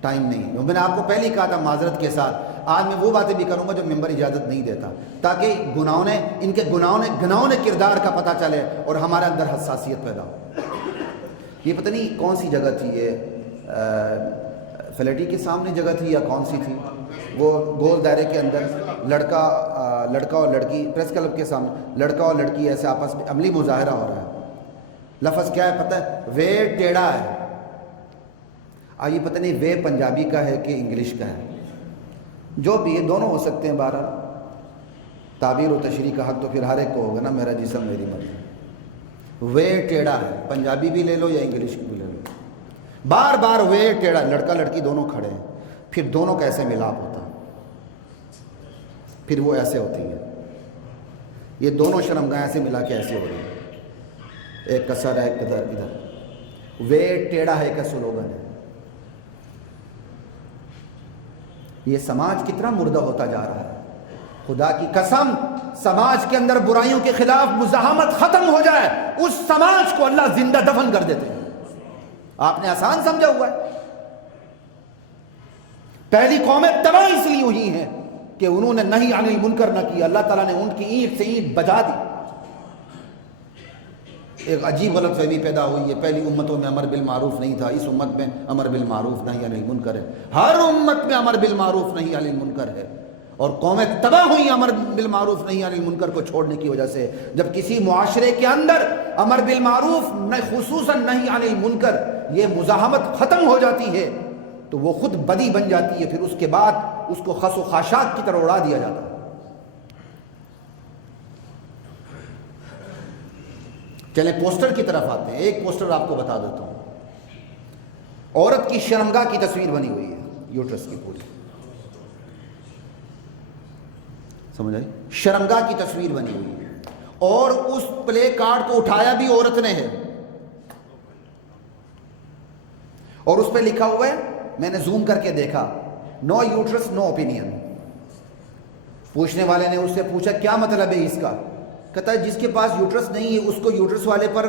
ٹائم نہیں۔ میں نے آپ کو پہلے ہی کہا تھا معذرت کے ساتھ آج میں وہ باتیں بھی کروں گا جو ممبر اجازت نہیں دیتا، تاکہ ان کے گناہوں نے کردار کا پتہ چلے اور ہمارے اندر حساسیت پیدا ہو۔ یہ پتہ نہیں کون سی جگہ تھی، یہ فلیٹی کے سامنے جگہ تھی یا کون سی تھی، وہ گول دائرے کے اندر لڑکا اور لڑکی، پریس کلب کے سامنے لڑکا اور لڑکی ایسے آپس میں عملی مظاہرہ ہو رہا ہے۔ لفظ کیا ہے پتہ ہے؟ وے ٹیڑھا ہے۔ یہ پتہ نہیں وے پنجابی کا ہے کہ انگلش کا ہے، جو بھی ہے دونوں ہو سکتے ہیں، بہرحال تعبیر و تشریح کا حق تو پھر ہر ایک کو ہوگا نا، میرا جسم میری مرضی۔ وے ٹیڑھا ہے، پنجابی بھی لے لو یا انگلش بھی لے لو، بار بار وے ٹیڑھا، لڑکا لڑکی دونوں کھڑے ہیں، پھر دونوں کا ایسے ملاپ ہوتا، پھر وہ ایسے ہوتی ہے، یہ دونوں شرمگاہیں ایسے ملا کے ایسے ہو رہی ہیں، ایک کسر ہے ایک ادھر، وے ٹیڑھا ہے کا سلوگن ہے۔ یہ سماج کتنا مردہ ہوتا جا رہا ہے، خدا کی قسم سماج کے اندر برائیوں کے خلاف مزاحمت ختم ہو جائے، اس سماج کو اللہ زندہ دفن کر دیتے ہیں۔ آپ نے آسان سمجھا ہوا ہے، پہلی قومیں تباہ اس لیے ہوئی ہیں کہ انہوں نے نہی عن المنکر نہ کیا، اللہ تعالیٰ نے ان کی اینٹ سے اینٹ بجا دی۔ ایک عجیب غلط فہمی پیدا ہوئی ہے، پہلی امتوں میں امر بالمعروف نہیں تھا، اس امت میں امر بالمعروف نہی عن المنکر ہے، ہر امت میں امر بالمعروف نہی عن المنکر ہے، اور قومیں تباہ ہوئی امر بالمعروف نہی عن المنکر کو چھوڑنے کی وجہ سے۔ جب کسی معاشرے کے اندر امر بالمعروف خصوصاً نہی عن المنکر یہ مزاحمت ختم ہو جاتی ہے تو وہ خود بدی بن جاتی ہے، پھر اس کے بعد اس کو خس و خاشاک کی طرح اڑا دیا جاتا ہے۔ چلیں پوسٹر کی طرف آتے ہیں، ایک پوسٹر آپ کو بتا دیتا ہوں، عورت کی شرمگاہ کی تصویر بنی ہوئی ہے، یوٹرس کی پوری، سمجھ آئی؟ شرمگاہ کی تصویر بنی ہوئی ہے، اور اس پلے کارڈ کو اٹھایا بھی عورت نے ہے، اور اس پہ لکھا ہوا ہے، میں نے زوم کر کے دیکھا، نو یوٹرس نو اوپینین۔ پوچھنے والے نے اس سے پوچھا کیا مطلب ہے اس کا؟ کہتا ہے جس کے پاس یوٹرس نہیں ہے اس کو یوٹرس والے پر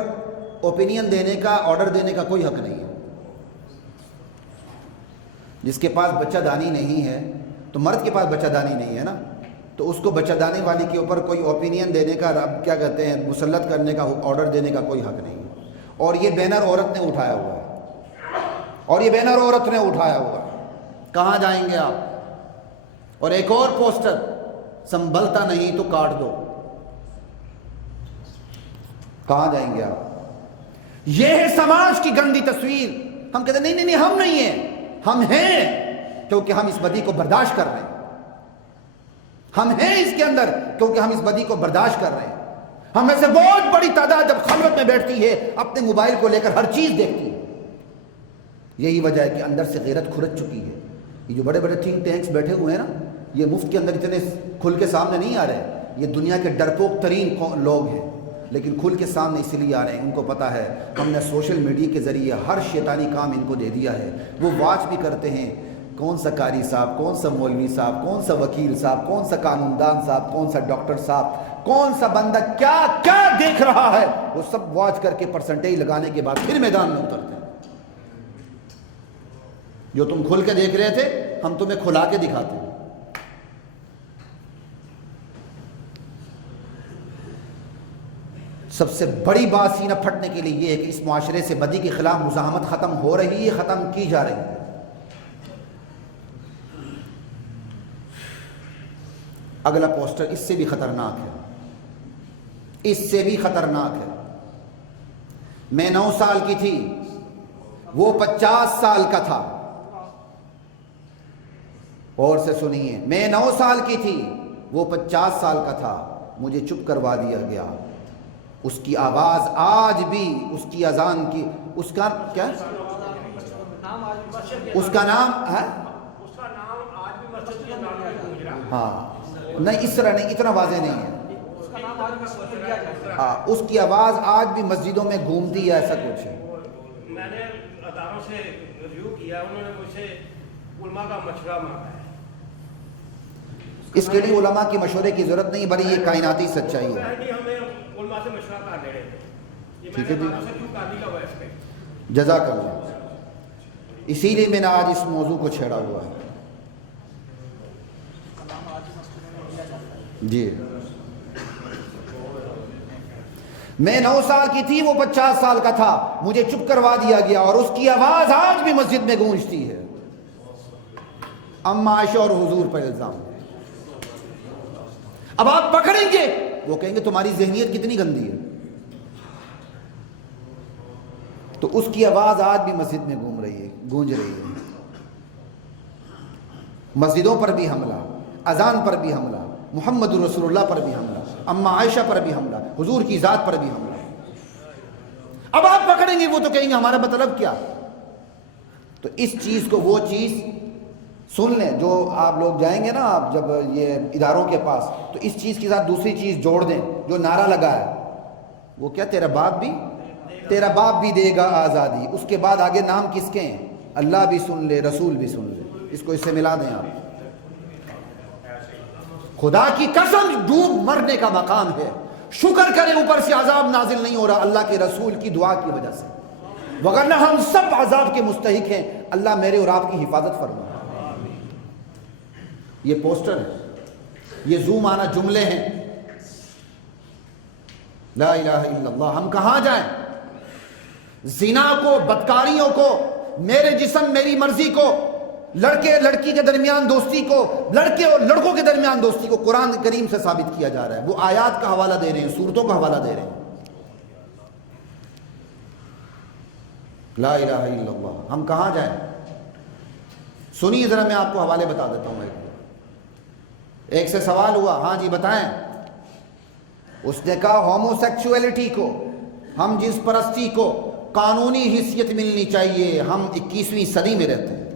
اوپینین دینے کا، آرڈر دینے کا کوئی حق نہیں ہے۔ جس کے پاس بچہ دانی نہیں ہے، تو مرد کے پاس بچہ دانی نہیں ہے نا، تو اس کو بچہ دانی والی کے اوپر کوئی اوپینین دینے کا، کیا کہتے ہیں، مسلط کرنے کا، آرڈر دینے کا کوئی حق نہیں ہے۔ اور یہ بینر عورت نے اٹھایا ہوا ہے، اور یہ بینر عورت نے اٹھایا ہوا ہے، کہاں جائیں گے آپ؟ اور ایک اور پوسٹر، سنبھلتا نہیں تو کاٹ دو، کہاں جائیں گے آپ؟ یہ ہے سماج کی گندی تصویر۔ ہم کہتے ہیں نہیں ہم نہیں ہیں، ہم ہیں کیونکہ ہم اس بدی کو برداشت کر رہے ہیں، ہم ہیں اس کے اندر کیونکہ ہم اس بدی کو برداشت کر رہے ہیں۔ ہم میں سے بہت بڑی تعداد جب خلوت میں بیٹھتی ہے اپنے موبائل کو لے کر ہر چیز دیکھتی ہے، یہی وجہ ہے کہ اندر سے غیرت کھرچ چکی ہے۔ یہ جو بڑے بڑے تھنک ٹینکس بیٹھے ہوئے ہیں نا، یہ مفت کے اندر اتنے کھل کے سامنے نہیں آ رہے، یہ دنیا کے ڈرپوک ترین لوگ ہیں، لیکن کھل کے سامنے اس لیے آ رہے ہیں، ان کو پتہ ہے ہم نے سوشل میڈیا کے ذریعے ہر شیطانی کام ان کو دے دیا ہے۔ وہ واچ بھی کرتے ہیں کون سا قاری صاحب، کون سا مولوی صاحب، کون سا وکیل صاحب، کون سا قانون دان صاحب، کون سا ڈاکٹر صاحب، کون سا بندہ کیا کیا دیکھ رہا ہے، وہ سب واچ کر کے پرسنٹیج لگانے کے بعد پھر میدان میں اترتے ہیں۔ جو تم کھل کے دیکھ رہے تھے ہم تمہیں کھلا کے دکھاتے ہیں۔ سب سے بڑی بات سینہ پھٹنے کے لیے یہ ہے کہ اس معاشرے سے بدی کے خلاف مزاحمت ختم ہو رہی ہے، ختم کی جا رہی ہے۔ اگلا پوسٹر اس سے بھی خطرناک ہے، اس سے بھی خطرناک ہے۔ میں 9 سال کی تھی، وہ 50 سال کا تھا۔ اور سے سنیے، میں 9 سال کی تھی، وہ 50 سال کا تھا، مجھے چپ کروا دیا گیا۔ اس کی آواز آج بھی، اس کی اذان کی، اس کا کیا، اس کا نام ہے، ہاں نہیں اس طرح نہیں، اتنا واضح نہیں ہے، ہاں اس کی آواز آج بھی مسجدوں میں گھومتی ہے، ایسا کچھ ہے۔ میں نے اداروں سے ریویو کیا، انہوں نے مجھ سے علماء کا مشورہ مانگا ہے۔ اس کے لیے علماء کی مشورے کی ضرورت نہیں، بڑی یہ کائناتی سچائی ہے۔ علماء سے مشورہ کر لے رہے تھے، ٹھیک ہے جی، ہوا اس پہ جزاک اللہ۔ اسی لیے میں نے آج اس موضوع کو چھیڑا ہوا ہے۔ جی میں 9 سال کی تھی، وہ 50 سال کا تھا، مجھے چپ کروا دیا گیا اور اس کی آواز آج بھی مسجد میں گونجتی ہے۔ اما عائشہ اور حضور پر الزام۔ اب آپ پکڑیں گے، وہ کہیں گے تمہاری ذہنیت کتنی گندی ہے۔ تو اس کی آواز آج بھی مسجد میں گونج رہی ہے۔ مسجدوں پر بھی حملہ، اذان پر بھی حملہ، محمد رسول اللہ پر بھی حملہ، اما عائشہ پر بھی حملہ، حضور کی ذات پر بھی حملہ۔ اب آپ پکڑیں گے، وہ تو کہیں گے ہمارا مطلب کیا؟ تو اس چیز کو، وہ چیز سن لیں جو آپ لوگ جائیں گے نا، آپ جب یہ اداروں کے پاس، تو اس چیز کے ساتھ دوسری چیز جوڑ دیں جو نعرہ لگا ہے، وہ کیا؟ تیرا باپ بھی دے گا آزادی۔ اس کے بعد آگے نام کس کے ہیں؟ اللہ بھی سن لے، رسول بھی سن لے۔ اس کو اس سے ملا دیں آپ۔ خدا کی قسم ڈوب مرنے کا مقام ہے۔ شکر کریں اوپر سے عذاب نازل نہیں ہو رہا اللہ کے رسول کی دعا کی وجہ سے، وگرنہ ہم سب عذاب کے مستحق ہیں۔ اللہ میرے اور آپ کی حفاظت فرمائے۔ یہ پوسٹر ہے، یہ زوم آنا جملے ہیں، لا الہ الا اللہ۔ ہم کہاں جائیں؟ زنا کو، بدکاریوں کو، میرے جسم میری مرضی کو، لڑکے لڑکی کے درمیان دوستی کو، لڑکے اور لڑکوں کے درمیان دوستی کو قرآن کریم سے ثابت کیا جا رہا ہے۔ وہ آیات کا حوالہ دے رہے ہیں، سورتوں کا حوالہ دے رہے ہیں۔ لا الہ الا اللہ۔ ہم کہاں جائیں؟ سنیے ذرا، میں آپ کو حوالے بتا دیتا ہوں۔ ایک سے سوال ہوا، ہاں جی بتائیں۔ اس نے کہا ہومو سیکچولیٹی کو، ہم جنس پرستی کو قانونی حیثیت ملنی چاہیے، ہم 21ویں صدی میں رہتے ہیں۔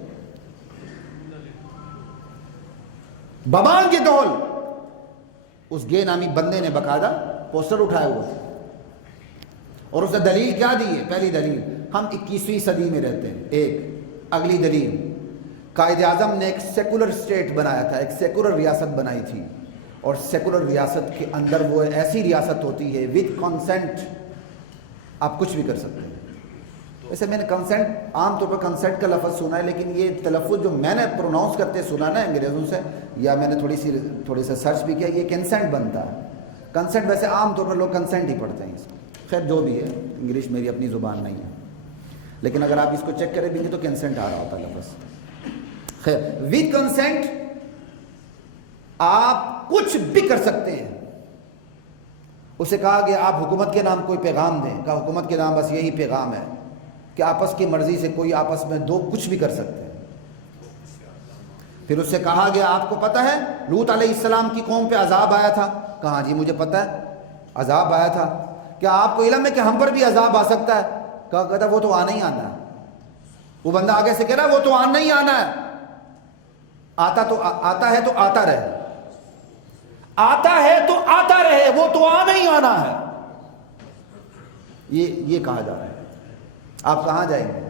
ببان کے دول اس گے نامی بندے نے باقاعدہ پوسٹر اٹھایا ہوا اور اس نے دلیل کیا دی ہے؟ پہلی دلیل، ہم 21ویں صدی میں رہتے ہیں۔ ایک اگلی دلیل، قائد اعظم نے ایک سیکولر اسٹیٹ بنایا تھا، ایک سیکولر ریاست بنائی تھی، اور سیکولر ریاست کے اندر وہ ایسی ریاست ہوتی ہے وتھ کنسنٹ، آپ کچھ بھی کر سکتے ہیں۔ ویسے میں نے کنسنٹ، عام طور پر کنسنٹ کا لفظ سنا ہے، لیکن یہ تلفظ جو میں نے پروناؤنس کرتے سنا نا انگریزوں سے، یا میں نے تھوڑی سی سرچ بھی کیا، یہ کنسنٹ بنتا ہے۔ کنسنٹ ویسے عام طور پر لوگ کنسنٹ ہی پڑھتے ہیں اس کو، خیر جو بھی ہے، انگلش میری اپنی زبان نہیں ہے، لیکن اگر آپ اس کو چیک کریں بھی تو کنسنٹ آ رہا ہوتا ہے لفظ۔ خیر، ود کنسنٹ آپ کچھ بھی کر سکتے ہیں۔ اسے کہا کہ آپ حکومت کے نام کوئی پیغام دیں، کہا حکومت کے نام بس یہی پیغام ہے کہ آپس کی مرضی سے کوئی آپس میں دو کچھ بھی کر سکتے ہیں۔ پھر اس سے کہا گیا آپ کو پتہ ہے لوط علیہ السلام کی قوم پہ عذاب آیا تھا؟ کہا جی مجھے پتہ ہے عذاب آیا تھا۔ کیا آپ کو علم ہے کہ ہم پر بھی عذاب آ سکتا ہے؟ کہا وہ تو آنا ہی آنا ہے۔ وہ بندہ آگے سے کہہ رہا ہے وہ تو آنا ہی آنا ہے، آتا ہے تو آتا رہے، آتا ہے تو آتا رہے، وہ تو آنا ہی آنا ہے۔ یہ کہا جا رہا ہے۔ آپ کہاں جائیں گے؟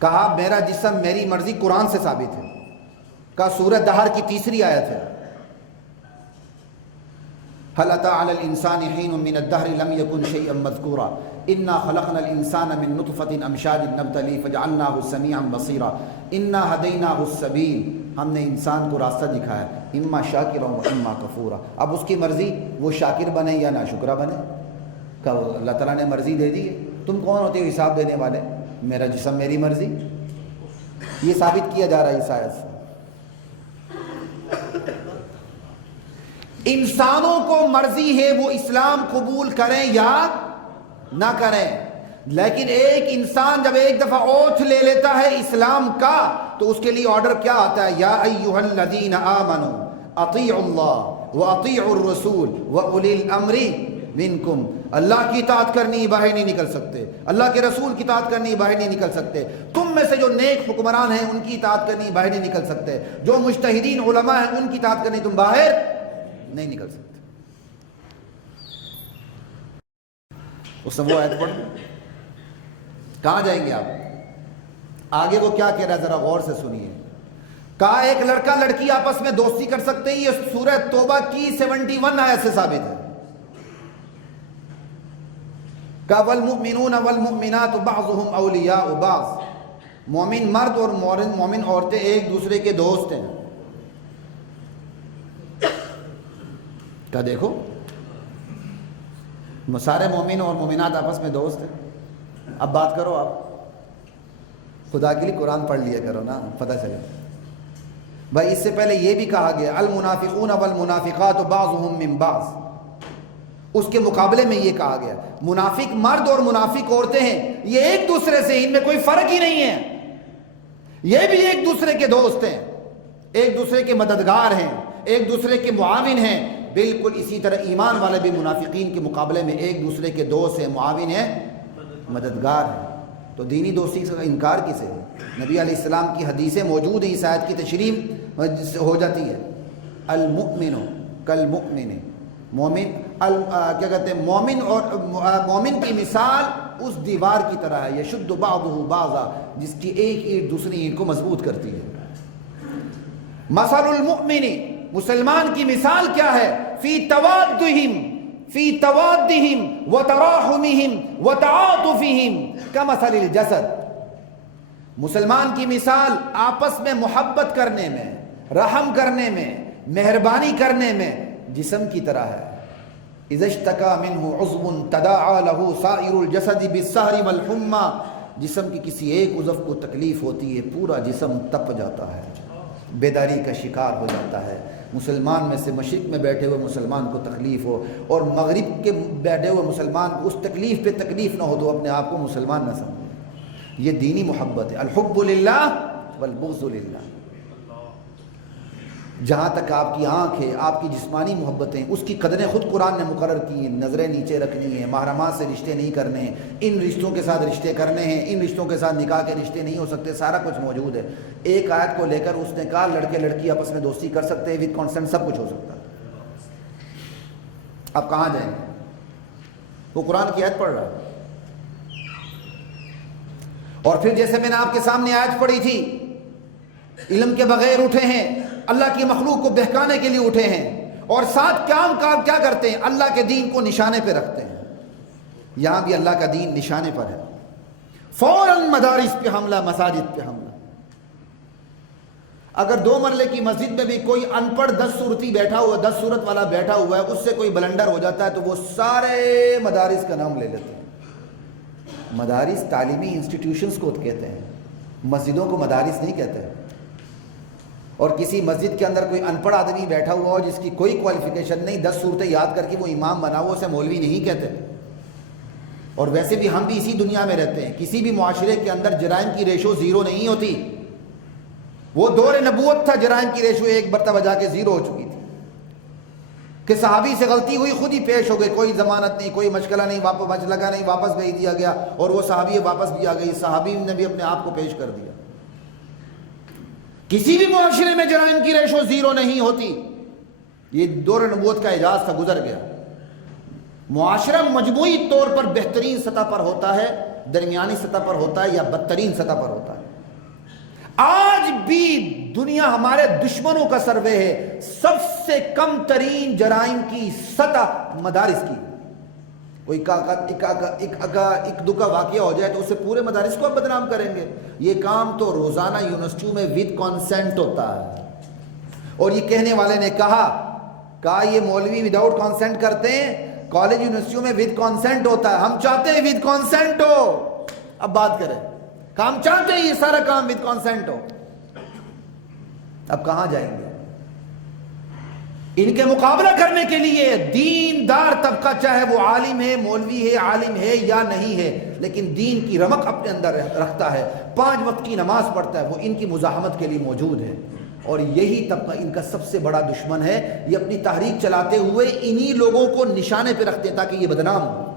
کہا میرا جسم میری مرضی قرآن سے ثابت ہے۔ کہا سورہ دہر کی 3 آیت ہے، هل أتى على الإنسان حين من الدهر لم يكن شيئا مذكورا إنا خلقنا الإنسان من نطفة أمشاج نبتليه فجعلناه سميعا بصيرا إنا هديناه السبيل، ہم نے انسان کو راستہ دکھایا، اما شاکرا و اما کفورا۔ اب اس کی مرضی وہ شاکر بنے یا ناشکرا بنے۔ کہا اللہ تعالیٰ نے مرضی دے دی ہے، تم کون ہوتے ہو حساب دینے والے؟ میرا جسم میری مرضی۔ یہ ثابت کیا جا رہا ہے اس آیت سے۔ انسانوں کو مرضی ہے وہ اسلام قبول کریں یا نہ کریں، لیکن ایک انسان جب ایک دفعہ اوتھ لے لیتا ہے اسلام کا تو اس کے لیے آرڈر کیا آتا ہے؟ یا ایھا الذین آمنوا اطیعوا اللہ واطیعوا الرسول واولی الامر منکم۔ اللہ کی اطاعت کرنی باہر نہیں نکل سکتے، اللہ کے رسول کی اطاعت کرنی باہر نہیں نکل سکتے، تم میں سے جو نیک حکمران ہیں ان کی اطاعت کرنی باہر نہیں نکل سکتے، جو مجتہدین علماء ہیں ان کی اطاعت کرنی تم باہر نہیں نکل سکتے۔ اس نے وہ آیت پڑھ، کہاں جائیں گے آپ؟ آگے وہ کیا کہہ رہا ہے ذرا غور سے سنیے۔ کہا ایک لڑکا لڑکی آپس میں دوستی کر سکتے ہیں، یہ سورہ توبہ کی 71 آیت سے ثابت ہے۔ کہا والمؤمنون والمؤمنات بعضهم اولیاء بعض، مومن مرد اور مومن عورتیں ایک دوسرے کے دوست ہیں۔ کیا دیکھو سارے مومن اور مومنات آپس میں دوست ہیں. اب بات کرو آپ خدا کے لیے قرآن پڑھ لیا کرو نا, پتہ چلے. بھائی اس سے پہلے یہ بھی کہا گیا المنافقون والمنافقات بعضهم من بعض, اس کے مقابلے میں یہ کہا گیا منافق مرد اور منافق عورتیں ہیں, یہ ایک دوسرے سے, ان میں کوئی فرق ہی نہیں ہے, یہ بھی ایک دوسرے کے دوست ہیں, ایک دوسرے کے مددگار ہیں, ایک دوسرے کے معاون ہیں. بالکل اسی طرح ایمان والے بھی منافقین کے مقابلے میں ایک دوسرے کے دوست ہیں, معاون ہیں, مددگار ہیں. تو دینی دوستی کا انکار کسے ہے؟ نبی علیہ السلام کی حدیثیں موجود ہیں, اس آیت کی تشریح ہو جاتی ہے. المؤمن کالمؤمن, مومن کیا کہتے ہیں, مومن اور مومن کی مثال اس دیوار کی طرح ہے, یشد بعضہ بعضا, جس کی ایک اینٹ دوسری اینٹ کو مضبوط کرتی ہے. مثل المؤمن, مسلمان کی مثال کیا ہے؟ فی توادہم وتراحمہم وتعاطفہم کمثل الجسد. مسلمان کی مثال آپس میں محبت کرنے میں, رحم کرنے میں, مہربانی کرنے میں جسم کی طرح ہے. اذا اشتکا منہ عضو تداعا لہ سائر الجسد بالسہر والحمى, جسم کی کسی ایک عضو کو تکلیف ہوتی ہے پورا جسم تپ جاتا ہے, بیداری کا شکار ہو جاتا ہے. مسلمان میں سے مشرق میں بیٹھے ہوئے مسلمان کو تکلیف ہو اور مغرب کے بیٹھے ہوئے مسلمان کو اس تکلیف پہ تکلیف نہ ہو تو اپنے آپ کو مسلمان نہ سمجھے. یہ دینی محبت ہے. الحب للہ والبغض للہ. جہاں تک آپ کی آنکھ ہے, آپ کی جسمانی محبتیں, اس کی قدریں خود قرآن نے مقرر کی ہیں. نظریں نیچے رکھنی ہیں, محرمات سے رشتے نہیں کرنے ہیں, ان رشتوں کے ساتھ رشتے کرنے ہیں, ان رشتوں کے ساتھ نکاح کے رشتے نہیں ہو سکتے, سارا کچھ موجود ہے. ایک آیت کو لے کر اس نے کہا لڑکے لڑکی آپس میں دوستی کر سکتے ہیں وتھ کانسنٹ, سب کچھ ہو سکتا ہے. اب کہاں جائیں گے؟ وہ قرآن کی آیت پڑھ رہا ہے. اور پھر جیسے میں نے آپ کے سامنے آیت پڑھی تھی, علم کے بغیر اٹھے ہیں, اللہ کی مخلوق کو بہکانے کے لیے اٹھے ہیں, اور ساتھ کام کیا کرتے ہیں؟ اللہ کے دین کو نشانے پہ رکھتے ہیں. یہاں بھی اللہ کا دین نشانے پر ہے. فوراً مدارس پہ حملہ, مساجد پہ حملہ. اگر 2 مرلے کی مسجد میں بھی کوئی ان پڑھ 10 صورتی بیٹھا ہوا, 10 صورت والا بیٹھا ہوا ہے, اس سے کوئی بلنڈر ہو جاتا ہے تو وہ سارے مدارس کا نام لے لیتے ہیں. مدارس تعلیمی انسٹیٹیوشنز کو کہتے ہیں, مسجدوں کو مدارس نہیں کہتے ہیں. اور کسی مسجد کے اندر کوئی ان پڑھ آدمی بیٹھا ہوا ہو جس کی کوئی کوالیفیکیشن نہیں, 10 صورتیں یاد کر کے وہ امام بنا ہوا, اسے مولوی نہیں کہتے. اور ویسے بھی ہم بھی اسی دنیا میں رہتے ہیں. کسی بھی معاشرے کے اندر جرائم کی ریشو 0 نہیں ہوتی. وہ دور نبوت تھا, جرائم کی ریشو ایک مرتبہ جا کے 0 ہو چکی تھی کہ صحابی سے غلطی ہوئی, خود ہی پیش ہو گئے, کوئی ضمانت نہیں, کوئی مشغلہ نہیں, واپس لگا نہیں, واپس بھیج دیا گیا, اور وہ صحابی واپس بھی آ گئی, صحابی نے بھی اپنے آپ کو پیش کر دیا. کسی بھی معاشرے میں جرائم کی ریشو 0 نہیں ہوتی. یہ دور نبوت کا اعجاز تھا, گزر گیا. معاشرہ مجموعی طور پر بہترین سطح پر ہوتا ہے, درمیانی سطح پر ہوتا ہے, یا بدترین سطح پر ہوتا ہے. آج بھی دنیا ہمارے دشمنوں کا سروے ہے, سب سے کم ترین جرائم کی سطح مدارس کی. کوئی ایک دو کا واقعہ ہو جائے تو اسے پورے مدارس کو آپ بدنام کریں گے. یہ کام تو روزانہ یونیورسٹیوں میں ود کانسینٹ ہوتا ہے. اور یہ کہنے والے نے کہا یہ مولوی وداؤٹ کانسینٹ کرتے ہیں, کالج یونیورسٹیوں میں ود کانسینٹ ہوتا ہے. ہم چاہتے ہیں ود کانسینٹ ہو. اب بات کریں, ہم چاہتے ہیں یہ سارا کام ود کانسینٹ ہو. اب کہاں جائیں گے؟ ان کے مقابلہ کرنے کے لیے دیندار طبقہ, چاہے وہ عالم ہے, مولوی ہے, عالم ہے یا نہیں ہے, لیکن دین کی رمق اپنے اندر رکھتا ہے, 5 وقت کی نماز پڑھتا ہے, وہ ان کی مزاحمت کے لیے موجود ہے. اور یہی طبقہ ان کا سب سے بڑا دشمن ہے. یہ اپنی تحریک چلاتے ہوئے انہی لوگوں کو نشانے پہ رکھتے تاکہ یہ بدنام ہو.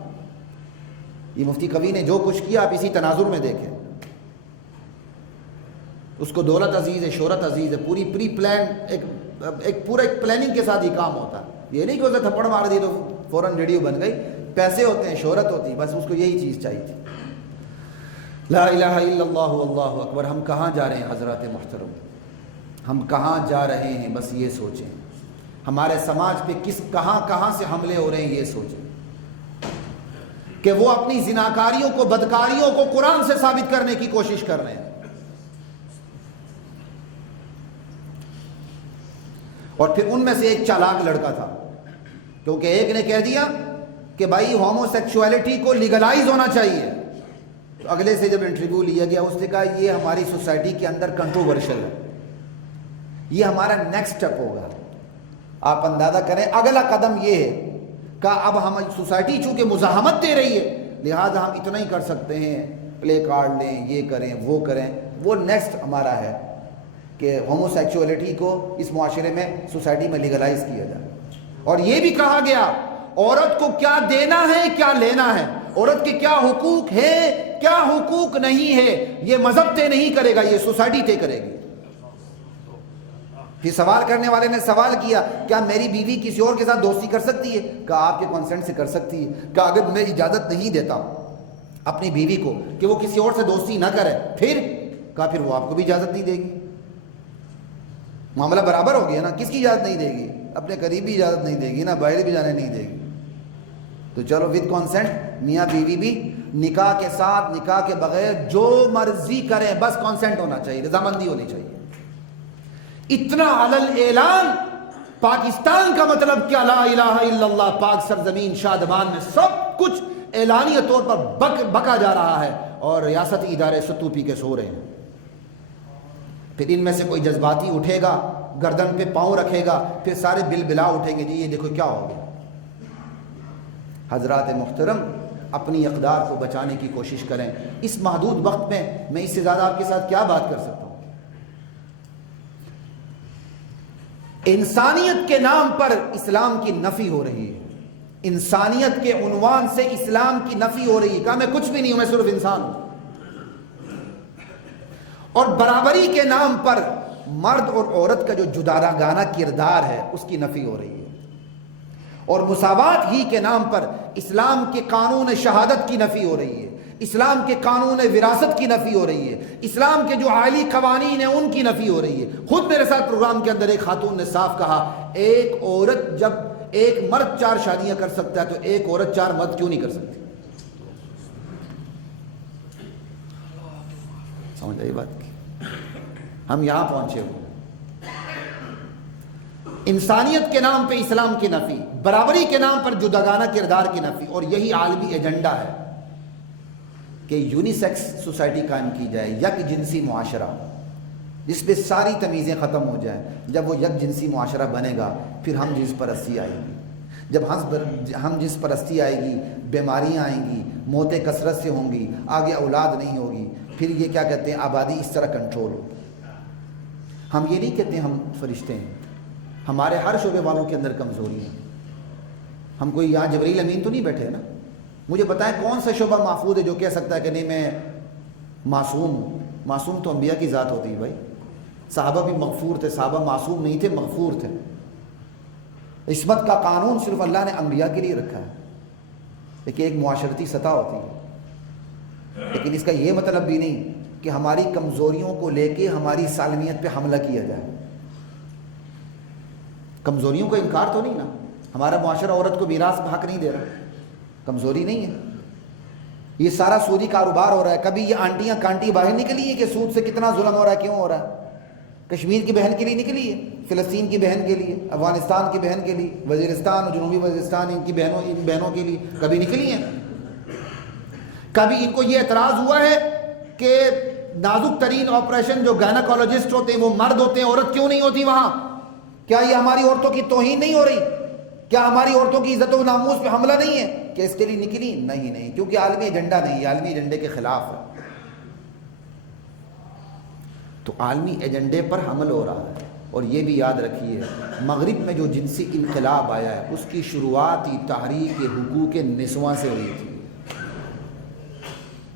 یہ مفتی قوی نے جو کچھ کیا آپ اسی تناظر میں دیکھیں. اس کو دولت عزیز ہے, شہرت عزیز ہے, پوری پری پلان ایک پلاننگ کے ساتھ یہ کام ہوتا ہے. یہ نہیں کہ اسے تھپڑ مار دی تو فوراً ویڈیو بن گئی. پیسے ہوتے ہیں, شہرت ہوتی ہے, بس اس کو یہی چیز چاہیے تھی. لا الہ الا اللہ واللہ اکبر. ہم کہاں جا رہے ہیں حضرات محترم؟ ہم کہاں جا رہے ہیں بس یہ سوچیں. ہمارے سماج پہ کہاں سے حملے ہو رہے ہیں یہ سوچیں. کہ وہ اپنی زناکاریوں کو, بدکاریوں کو قرآن سے ثابت کرنے کی کوشش کر رہے ہیں. اور پھر ان میں سے ایک چالاک لڑکا تھا, کیونکہ ایک نے کہہ دیا کہ بھائی ہومو سیکچولیٹی کو لیگلائز ہونا چاہیے، تو اگلے سے جب انٹرویو لیا گیا اس نے کہا یہ ہماری سوسائٹی کے اندر کنٹروورشل ہے، یہ ہمارا نیکسٹ سٹیپ ہوگا۔ آپ اندازہ کریں اگلا قدم یہ ہے کہ اب ہم سوسائٹی چونکہ مزاحمت دے رہی ہے لہٰذا ہم اتنا ہی کر سکتے ہیں، پلے کارڈ لیں، یہ کریں وہ کریں۔ وہ نیکسٹ ہمارا ہے کہ ہومو سیکچولیٹی کو اس معاشرے میں سوسائٹی میں لیگلائز کیا جائے۔ اور یہ بھی کہا گیا عورت کو کیا دینا ہے کیا لینا ہے، عورت کے کیا حقوق ہے کیا حقوق نہیں ہے، یہ مذہب طے نہیں کرے گا، یہ سوسائٹی طے کرے گی۔ پھر سوال کرنے والے نے سوال کیا کیا میری بیوی کسی اور کے ساتھ دوستی کر سکتی ہے؟ کہا آپ کے کنسنٹ سے کر سکتی ہے۔ کہا اگر میں اجازت نہیں دیتا اپنی بیوی کو کہ وہ کسی اور سے دوستی نہ کرے پھر؟ کہا پھر وہ آپ کو بھی اجازت نہیں دے گی۔ معاملہ برابر ہو گیا نا، کس کی اجازت نہیں دے گی؟ اپنے قریب بھی اجازت نہیں دے گی نا، باہر بھی جانے نہیں دے گی۔ تو چلو ود کنسنٹ میاں بیوی بھی نکاح کے ساتھ نکاح کے بغیر جو مرضی کریں، بس کنسنٹ ہونا چاہیے، رضامندی ہونی چاہیے۔ اتنا علل اعلان پاکستان کا مطلب کیا، لا الہ الا اللہ، پاک سرزمین شادمان میں سب کچھ اعلانیہ طور پر بکا جا رہا ہے اور ریاستی ادارے ستو پی کے سو رہے ہیں۔ پھر ان میں سے کوئی جذباتی اٹھے گا، گردن پہ پاؤں رکھے گا، پھر سارے بل بلا اٹھیں گے، جی یہ دیکھو کیا ہو گیا۔ حضرات محترم، اپنی اقدار کو بچانے کی کوشش کریں۔ اس محدود وقت میں اس سے زیادہ آپ کے ساتھ کیا بات کر سکتا ہوں؟ انسانیت کے نام پر اسلام کی نفی ہو رہی ہے، انسانیت کے عنوان سے اسلام کی نفی ہو رہی ہے۔ کہا میں کچھ بھی نہیں ہوں، میں صرف انسان ہوں۔ اور برابری کے نام پر مرد اور عورت کا جو جداگانہ کردار ہے اس کی نفی ہو رہی ہے، اور مساوات ہی کے نام پر اسلام کے قانون شہادت کی نفی ہو رہی ہے، اسلام کے قانون وراثت کی نفی ہو رہی ہے، اسلام کے جو عالی قوانین ہیں ان کی نفی ہو رہی ہے۔ خود میرے ساتھ پروگرام کے اندر ایک خاتون نے صاف کہا ایک عورت جب ایک مرد 4 شادیاں کر سکتا ہے تو ایک عورت 4 مرد کیوں نہیں کر سکتی؟ سمجھ آئی بات کی؟ ہم یہاں پہنچے ہوئے، انسانیت کے نام پہ اسلام کی نفی، برابری کے نام پر جداگانہ کردار کی نفی، اور یہی عالمی ایجنڈا ہے کہ یونی سیکس سوسائٹی قائم کی جائے، یک جنسی معاشرہ جس پہ ساری تمیزیں ختم ہو جائیں۔ جب وہ یک جنسی معاشرہ بنے گا پھر ہم جنس پرستی آئے گی، جب ہم جنس پرستی آئے گی بیماریاں آئیں گی، موتیں کثرت سے ہوں گی، آگے اولاد نہیں ہوگی، پھر یہ کیا کہتے ہیں آبادی اس طرح کنٹرول ہوگی۔ ہم یہ نہیں کہتے ہم فرشتے ہیں، ہمارے ہر شعبے والوں کے اندر کمزوری ہے۔ ہم کوئی یہاں جبریل امین تو نہیں بیٹھے نا؟ مجھے بتائیں کون سا شعبہ محفوظ ہے جو کہہ سکتا ہے کہ نہیں میں معصوم ہوں؟ معصوم تو انبیاء کی ذات ہوتی ہے بھائی، صحابہ بھی مغفور تھے، صحابہ معصوم نہیں تھے، مغفور تھے۔ عصمت کا قانون صرف اللہ نے انبیاء کے لیے رکھا ہے، لیکن ایک معاشرتی سطح ہوتی ہے، لیکن اس کا یہ مطلب بھی نہیں کہ ہماری کمزوریوں کو لے کے ہماری سالمیت پہ حملہ کیا جائے۔ کمزوریوں کا انکار تو نہیں نا، ہمارا معاشرہ عورت کو میراث میں حق نہیں دے رہا، کمزوری نہیں ہے۔ یہ سارا سودی کاروبار ہو رہا ہے، کبھی یہ آنٹیاں کانٹی باہر نکلی ہے کہ سود سے کتنا ظلم ہو رہا ہے، کیوں ہو رہا ہے؟ کشمیر کی بہن کے لیے نکلی ہے، فلسطین کی بہن کے لیے، افغانستان کی بہن کے لیے، وزیرستان اور جنوبی وزیرستان ان بہنوں کے لیے کبھی نکلی ہیں؟ کبھی ان کو یہ اعتراض ہوا ہے کہ نازک ترین آپریشن جو گائناکولوجسٹ ہوتے ہیں وہ مرد ہوتے ہیں، عورت کیوں نہیں ہوتی وہاں؟ کیا یہ ہماری عورتوں کی توہین نہیں ہو رہی؟ کیا ہماری عورتوں کی عزت و ناموس پہ حملہ نہیں ہے کہ اس کے لیے نکلی؟ نہیں، کیونکہ عالمی ایجنڈا نہیں ہے، عالمی ایجنڈے کے خلاف ہے۔ تو عالمی ایجنڈے پر حمل ہو رہا ہے۔ اور یہ بھی یاد رکھیے مغرب میں جو جنسی انقلاب آیا ہے اس کی شروعاتی تحریک حقوق نسواں سے ہوئی تھی۔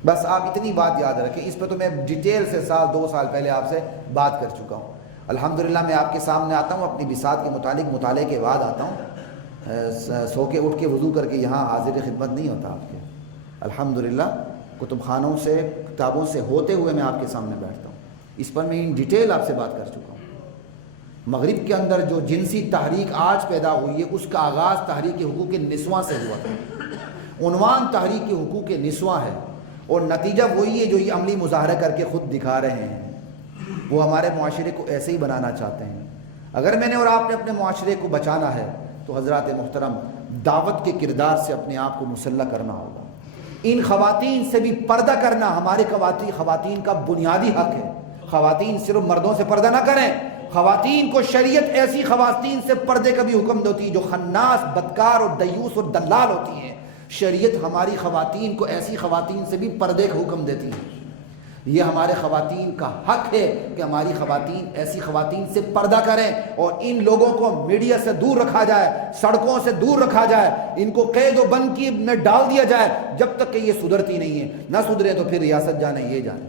بس آپ اتنی بات یاد رکھیں، اس پہ تو میں ڈیٹیل سے 2 سال پہلے آپ سے بات کر چکا ہوں۔ الحمدللہ میں آپ کے سامنے آتا ہوں، اپنی بساط کے متعلق مطالعے کے بعد آتا ہوں، سو کے اٹھ کے وضو کر کے یہاں حاضر خدمت نہیں ہوتا آپ کے۔ الحمدللہ کتب خانوں سے کتابوں سے ہوتے ہوئے میں آپ کے سامنے بیٹھتا ہوں، اس پر میں ان ڈیٹیل آپ سے بات کر چکا ہوں۔ مغرب کے اندر جو جنسی تحریک آج پیدا ہوئی ہے اس کا آغاز تحریک حقوق نسواں سے ہوا تھا، عنوان تحریک حقوق نسواں ہے، اور نتیجہ وہی ہے جو یہ عملی مظاہرہ کر کے خود دکھا رہے ہیں۔ وہ ہمارے معاشرے کو ایسے ہی بنانا چاہتے ہیں۔ اگر میں نے اور آپ نے اپنے معاشرے کو بچانا ہے تو حضرات محترم دعوت کے کردار سے اپنے آپ کو مسلح کرنا ہوگا۔ ان خواتین سے بھی پردہ کرنا ہمارے خواتین کا بنیادی حق ہے۔ خواتین صرف مردوں سے پردہ نہ کریں، خواتین کو شریعت ایسی خواتین سے پردے کا بھی حکم دیتی ہے جو خناس، بدکار اور دیوس اور دلال ہوتی ہیں۔ شریعت ہماری خواتین کو ایسی خواتین سے بھی پردے کا حکم دیتی ہے۔ یہ ہمارے خواتین کا حق ہے کہ ہماری خواتین ایسی خواتین سے پردہ کریں، اور ان لوگوں کو میڈیا سے دور رکھا جائے، سڑکوں سے دور رکھا جائے، ان کو قید و بند کی میں ڈال دیا جائے جب تک کہ یہ سدھرتی نہیں ہے۔ نہ سدھرے تو پھر ریاست جانے یہ جانے۔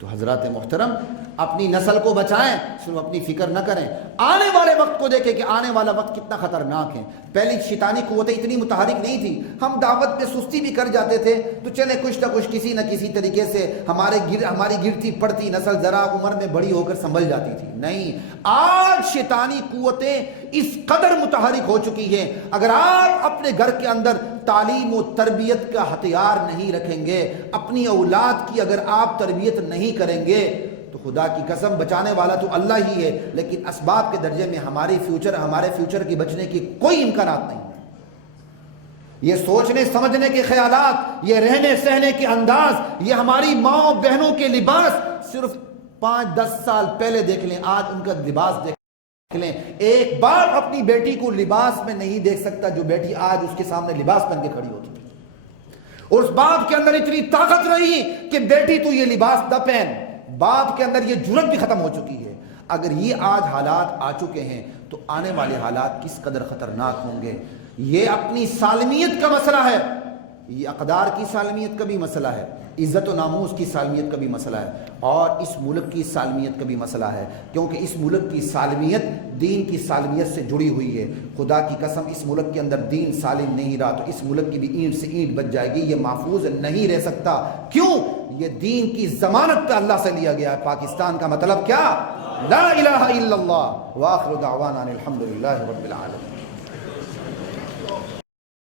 تو حضرات محترم، اپنی نسل کو بچائیں، صرف اپنی فکر نہ کریں۔ آنے والے وقت کو دیکھیں کہ آنے والا وقت کتنا خطرناک ہے۔ پہلی شیطانی قوتیں اتنی متحرک نہیں تھی، ہم دعوت پہ سستی بھی کر جاتے تھے تو چلے کچھ نہ کچھ کسی نہ کسی طریقے سے ہماری گرتی پڑتی نسل ذرا عمر میں بڑی ہو کر سنبھل جاتی تھی۔ نہیں، آج شیطانی قوتیں اس قدر متحرک ہو چکی ہیں، اگر آپ اپنے گھر کے اندر تعلیم و تربیت کا ہتھیار نہیں رکھیں گے، اپنی اولاد کی اگر آپ تربیت نہیں کریں گے تو خدا کی قسم بچانے والا تو اللہ ہی ہے، لیکن اسباب کے درجے میں ہمارے فیوچر کی بچنے کی کوئی امکانات نہیں۔ یہ سوچنے سمجھنے کے خیالات، یہ رہنے سہنے کے انداز، یہ ہماری ماں بہنوں کے لباس، صرف 5-10 سال پہلے دیکھ لیں، آج ان کا لباس دیکھ لیں۔ ایک باپ اپنی بیٹی کو لباس میں نہیں دیکھ سکتا جو بیٹی آج اس کے سامنے لباس پہن کے کھڑی ہوتی ہے۔ اور اس باپ کے اندر اتنی طاقت رہی کہ بیٹی تو یہ لباس نہ پہن، باپ کے اندر یہ جرأت بھی ختم ہو چکی ہے۔ اگر یہ آج حالات آ چکے ہیں تو آنے والے حالات کس قدر خطرناک ہوں گے۔ یہ اپنی سالمیت کا مسئلہ ہے، یہ اقدار کی سالمیت کا بھی مسئلہ ہے، عزت و ناموس کی سالمیت کا بھی مسئلہ ہے، اور اس ملک کی سالمیت کا بھی مسئلہ ہے، کیونکہ اس ملک کی سالمیت دین کی سالمیت سے جڑی ہوئی ہے۔ خدا کی قسم اس ملک کے اندر دین سالم نہیں رہا تو اس ملک کی بھی اینٹ سے اینٹ بچ جائے گی، یہ محفوظ نہیں رہ سکتا۔ کیوں؟ یہ دین کی ضمانت کا اللہ سے لیا گیا ہے۔ پاکستان کا مطلب کیا؟ لا الہ الا اللہ، وآخر دعوانا الحمدللہ رب العالمین۔